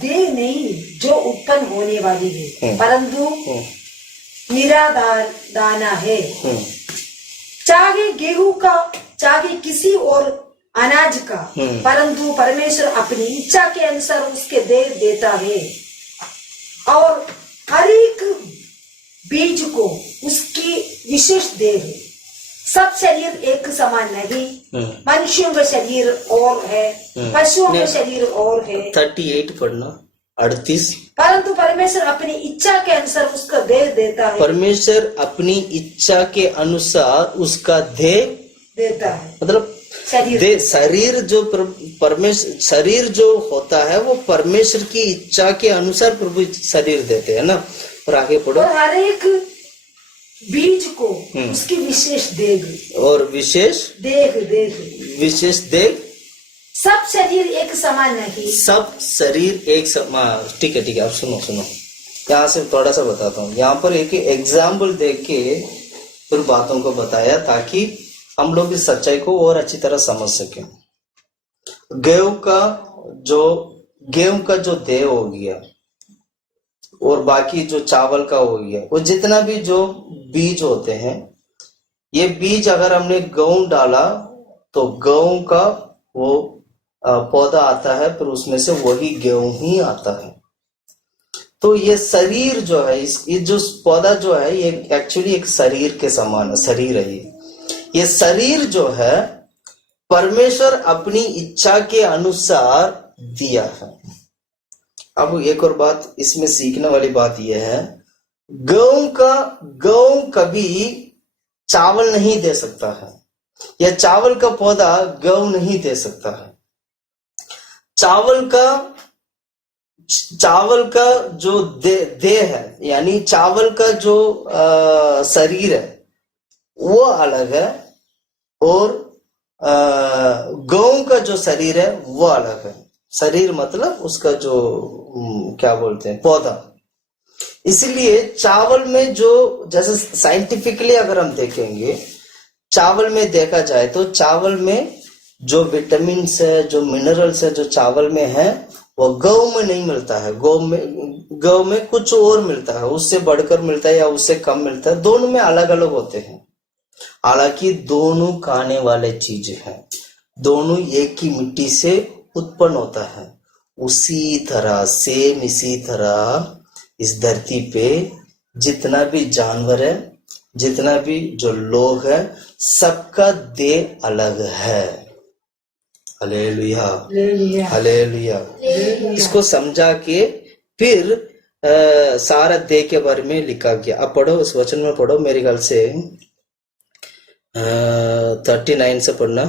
देह नहीं जो उत्पन्न होने वाली है, परंतु निराधार दाना है, चाहे गेहूं का चाहे किसी और अनाज का, परंतु परमेश्वर अपनी इच्छा के अनुसार उसके देह देता है, और हर एक बीज को उसकी विशेष देह है। सब शरीर एक समान नहीं, मनुष्यों का शरीर और है, पशुओं का शरीर और है। 38 पढ़ना, 38। परंतु परमेश्वर अपनी इच्छा के अनुसार उसका देह देता है, परमेश्वर अपनी इच्छा के अनुसार उसका देह देता है, मतलब शरीर जो परमेश्वर शरीर जो होता है वो परमेश्वर की इच्छा के अनुसार प्रभु शरीर देते हैं ना। और आगे पढ़ो। और हर एक बीज को उसकी विशेष देह और विशेष देह। सब शरीर एक समान नहीं, सब शरीर एक समान। ठीक है, आप सुनो, यहाँ से थोड़ा सा बताता हूँ। यहाँ पर एक एग्जाम्पल देख के फिर बातों को बताया ताकि हम लोग इस सच्चाई को और अच्छी तरह समझ सके। गेहूं का जो देह हो गया और बाकी जो चावल का हो गया, वो जितना भी जो बीज होते हैं, ये बीज अगर हमने गेहूं डाला तो गेहूं का वो पौधा आता है, फिर उसमें से वही गेहूं ही आता है। तो ये शरीर जो है, ये जो पौधा जो है, ये एक्चुअली एक शरीर के समान है, शरीर है ये शरीर जो है परमेश्वर अपनी इच्छा के अनुसार दिया है। अब एक और बात इसमें सीखने वाली बात यह है, गेहूं कभी चावल नहीं दे सकता है, या चावल का पौधा गेहूं नहीं दे सकता है। चावल का जो देह है, यानी चावल का जो शरीर है वो अलग है, और गेहूं का जो शरीर है वो अलग है। शरीर मतलब उसका जो क्या बोलते हैं, पौधा। इसलिए चावल में जो, जैसे साइंटिफिकली अगर हम देखेंगे, चावल में देखा जाए तो चावल में जो विटामिन है, जो मिनरल्स है, जो चावल में है वो गेहूं में नहीं मिलता है। गेहूं में कुछ और मिलता है, उससे बढ़कर मिलता है या उससे कम मिलता है, दोनों में अलग अलग होते हैं। हालांकि दोनों खाने वाले चीज हैं, दोनों एक ही मिट्टी से उत्पन्न होता है। उसी तरह इस धरती पे जितना भी जानवर है, जितना भी जो लोग है, सबका देह अलग है। Hallelujah, hallelujah. इसको समझा के फिर सारा देह के बारे में लिखा गया। अब पढ़ो, उस वचन में पढ़ो, मेरे ख्याल से 39 से पढ़ना।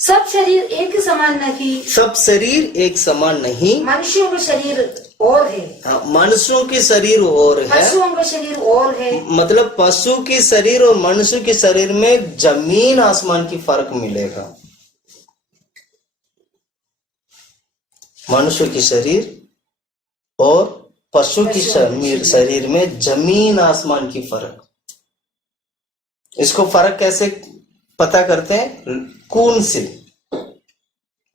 सब शरीर एक समान नहीं, सब शरीर एक समान नहीं, मनुष्यों का शरीर और है, मनुष्यों की शरीर और है, पशुओं का शरीर और है। मतलब पशु की शरीर और मनुष्य के शरीर में जमीन आसमान की फर्क मिलेगा। मनुष्य की शरीर और पशु की शरीर में जमीन आसमान की फर्क। इसको फर्क कैसे पता करते हैं? खून से।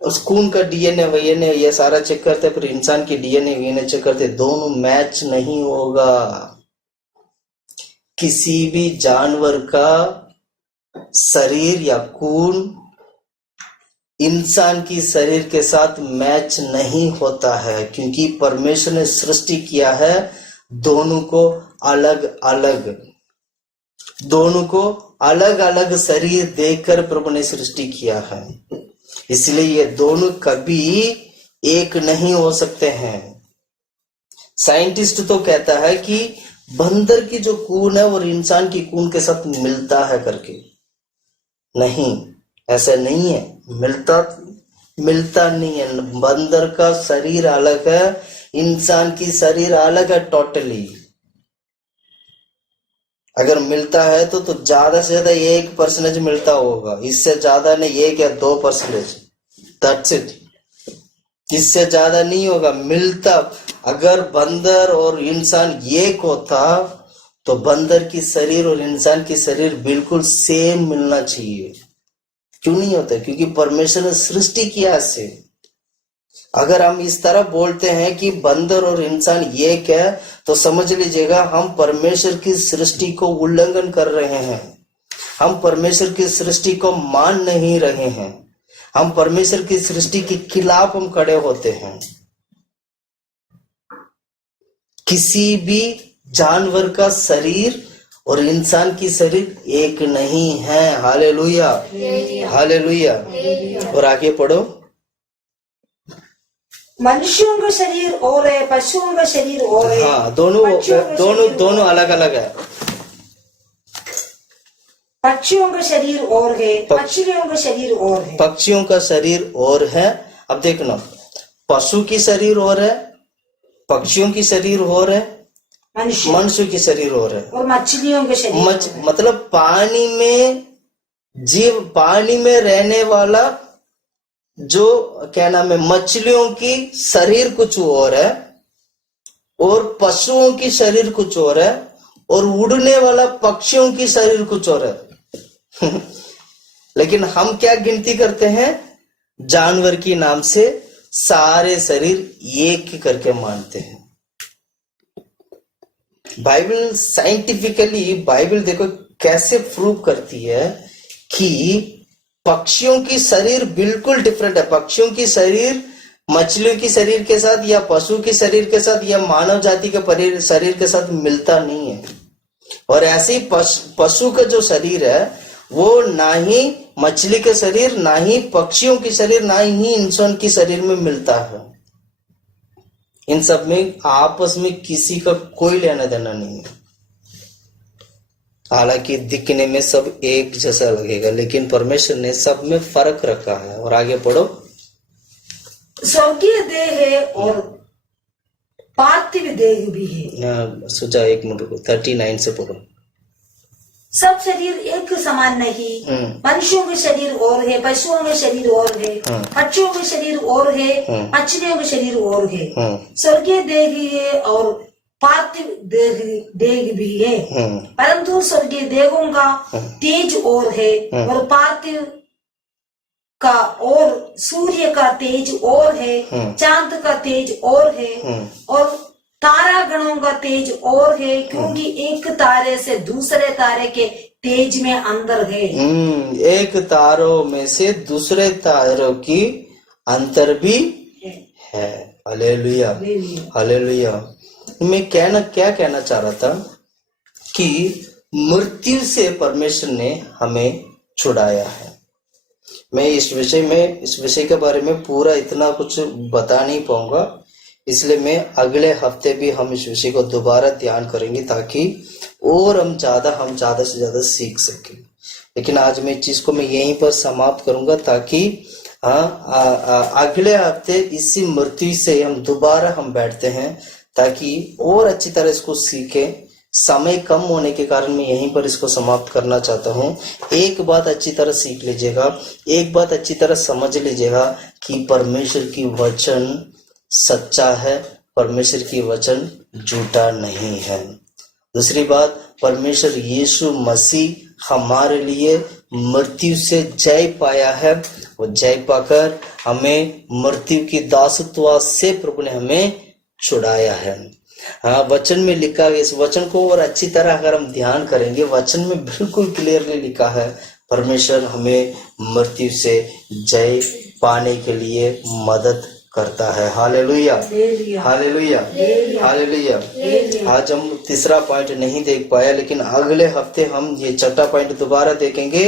उस खून का डीएनए वीएनए ये सारा चेक करते हैं, फिर इंसान की डीएनए वीएनए चेक करते हैं, दोनों मैच नहीं होगा। किसी भी जानवर का शरीर या खून इंसान की शरीर के साथ मैच नहीं होता है, क्योंकि परमेश्वर ने सृष्टि किया है दोनों को अलग अलग, दोनों को अलग अलग शरीर देकर प्रभु ने सृष्टि किया है। इसलिए ये दोनों कभी एक नहीं हो सकते हैं। साइंटिस्ट तो कहता है कि बंदर की जो खून है वो इंसान की खून के साथ मिलता है करके। नहीं, ऐसा नहीं है, मिलता नहीं है। बंदर का शरीर अलग है, इंसान की शरीर अलग है टोटली। अगर मिलता है तो ज्यादा से ज्यादा 1% मिलता होगा, इससे ज्यादा नहीं, 1 या 2%, दैट्स इट। इससे ज्यादा नहीं होगा मिलता। अगर बंदर और इंसान एक होता तो बंदर की शरीर और इंसान की शरीर बिल्कुल सेम मिलना चाहिए। क्यों नहीं होता? क्योंकि परमेश्वर ने सृष्टि किया ऐसे। अगर हम इस तरह बोलते हैं कि बंदर और इंसान एक है, तो समझ लीजिएगा हम परमेश्वर की सृष्टि को उल्लंघन कर रहे हैं। हम परमेश्वर की सृष्टि को मान नहीं रहे हैं। हम परमेश्वर की सृष्टि के खिलाफ हम खड़े होते हैं। किसी भी जानवर का शरीर और इंसान की शरीर एक नहीं है। Hallelujah, hallelujah. और आगे पढ़ो। मनुष्यों का शरीर और है, पशुओं का शरीर और है। हाँ, दोनों अलग अलग है। पक्षियों का शरीर और है, मछलियों का शरीर और है। पक्षियों का शरीर और है। अब देखना, पशु की शरीर और है, पक्षियों की शरीर और है, मनुष्य की शरीर और है, और मछलियों के शरीर मतलब पानी में जीव, पानी में रहने वाला जो क्या नाम है, मछलियों की शरीर कुछ और है, और पशुओं की शरीर कुछ और है, और उड़ने वाला पक्षियों की शरीर कुछ और है। लेकिन हम क्या गिनती करते हैं? जानवर की नाम से सारे शरीर एक करके मानते हैं। बाइबल साइंटिफिकली, बाइबल देखो कैसे प्रूव करती है कि पक्षियों की शरीर बिल्कुल डिफरेंट है। पक्षियों की शरीर मछलियों की शरीर के साथ या पशु की शरीर के साथ या मानव जाति के शरीर के साथ मिलता नहीं है। और ऐसे ही पशु का जो शरीर है वो ना ही मछली के शरीर, ना ही पक्षियों की शरीर, ना ही इंसान की शरीर में मिलता है। इन सब में आपस में किसी का कोई लेना देना नहीं है। हालांकि दिखने में सब एक जैसा लगेगा, लेकिन परमेश्वर ने सब में फर्क रखा है। और आगे पढ़ो। स्वर्गीय देह है और पार्थिव देह भी है। सोचा, 1 मिनट रुको, 39 से पढ़ो। सब शरीर एक समान नहीं, मनुष्यों के शरीर और है, पशुओं के शरीर और है, पक्षियों के शरीर और है, मछलियों के शरीर और है। स्वर्गीय देह है और पार्थिव देह भी है, परंतु स्वर्गीय देहों का तेज और है, और पार्थिव का और सूर्य का तेज और है, चांद का तेज और है, और तारा गणों का तेज और है, क्योंकि एक तारे से दूसरे तारे के तेज में अंतर है। एक तारों में से दूसरे तारों की अंतर भी है। Hallelujah, hallelujah. मैं क्या कहना चाह रहा था कि मृत्यु से परमेश्वर ने हमें छुड़ाया है। मैं इस विषय के बारे में पूरा इतना कुछ बता नहीं पाऊंगा, इसलिए मैं अगले हफ्ते भी हम इस विषय को दोबारा ध्यान करेंगे ताकि और हम ज्यादा से ज्यादा सीख सकें। लेकिन आज मैं इस चीज को मैं यहीं पर समाप्त करूंगा ताकि अगले हफ्ते इसी मृत्यु से हम दोबारा हम बैठते हैं ताकि और अच्छी तरह इसको सीखें। समय कम होने के कारण मैं यहीं पर इसको समाप्त करना चाहता हूँ। एक बात अच्छी तरह सीख लीजिएगा, एक बात अच्छी तरह समझ लीजिएगा कि परमेश्वर की वचन सच्चा है, परमेश्वर की वचन झूठा नहीं है। दूसरी बात, परमेश्वर यीशु मसीह हमारे लिए मृत्यु से जय पाया है। वो जय पाकर हमें मृत्यु की दासत्व से प्रभु ने हमें छुड़ाया है। हाँ, वचन में लिखा है, इस वचन को और अच्छी तरह अगर हम ध्यान करेंगे, वचन में बिल्कुल क्लियरली लिखा है परमेश्वर हमें मृत्यु से जय पाने के लिए मदद करता है। Hallelujah, hallelujah, hallelujah. आज हम तीसरा पॉइंट नहीं देख पाया, लेकिन अगले हफ्ते हम ये छठा पॉइंट दोबारा देखेंगे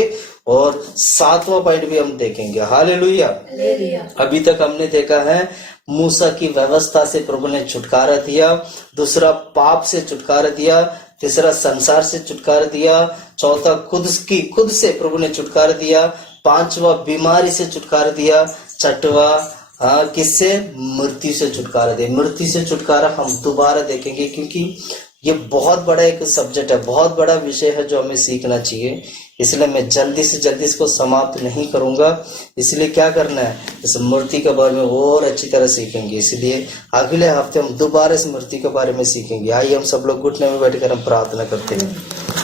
और सातवां पॉइंट भी हम देखेंगे। हालेलुया। अभी तक हमने देखा है मूसा की व्यवस्था से प्रभु ने छुटकारा दिया, दूसरा पाप से छुटकारा दिया, तीसरा संसार से छुटकारा दिया, चौथा खुद से प्रभु ने छुटकारा दिया, पांचवा बीमारी से छुटकारा दिया, छठवा किससे? मृत्यु से छुटकारा दिया। मृत्यु से छुटकारा हम दोबारा देखेंगे क्योंकि ये बहुत बड़ा एक सब्जेक्ट है, बहुत बड़ा विषय है जो हमें सीखना चाहिए। इसलिए मैं जल्दी से जल्दी इसको समाप्त नहीं करूंगा। इसलिए क्या करना है, इस मूर्ति के बारे में और अच्छी तरह सीखेंगे। इसलिए अगले हफ्ते हम दोबारा इस मूर्ति के बारे में सीखेंगे। आइए हम सब लोग घुटने में बैठकर हम प्रार्थना करते हैं।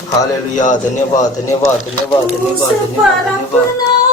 हालेलुया। धन्यवाद, धन्यवाद, धन्यवाद, धन्यवाद, धन्यवाद, धन्यवाद।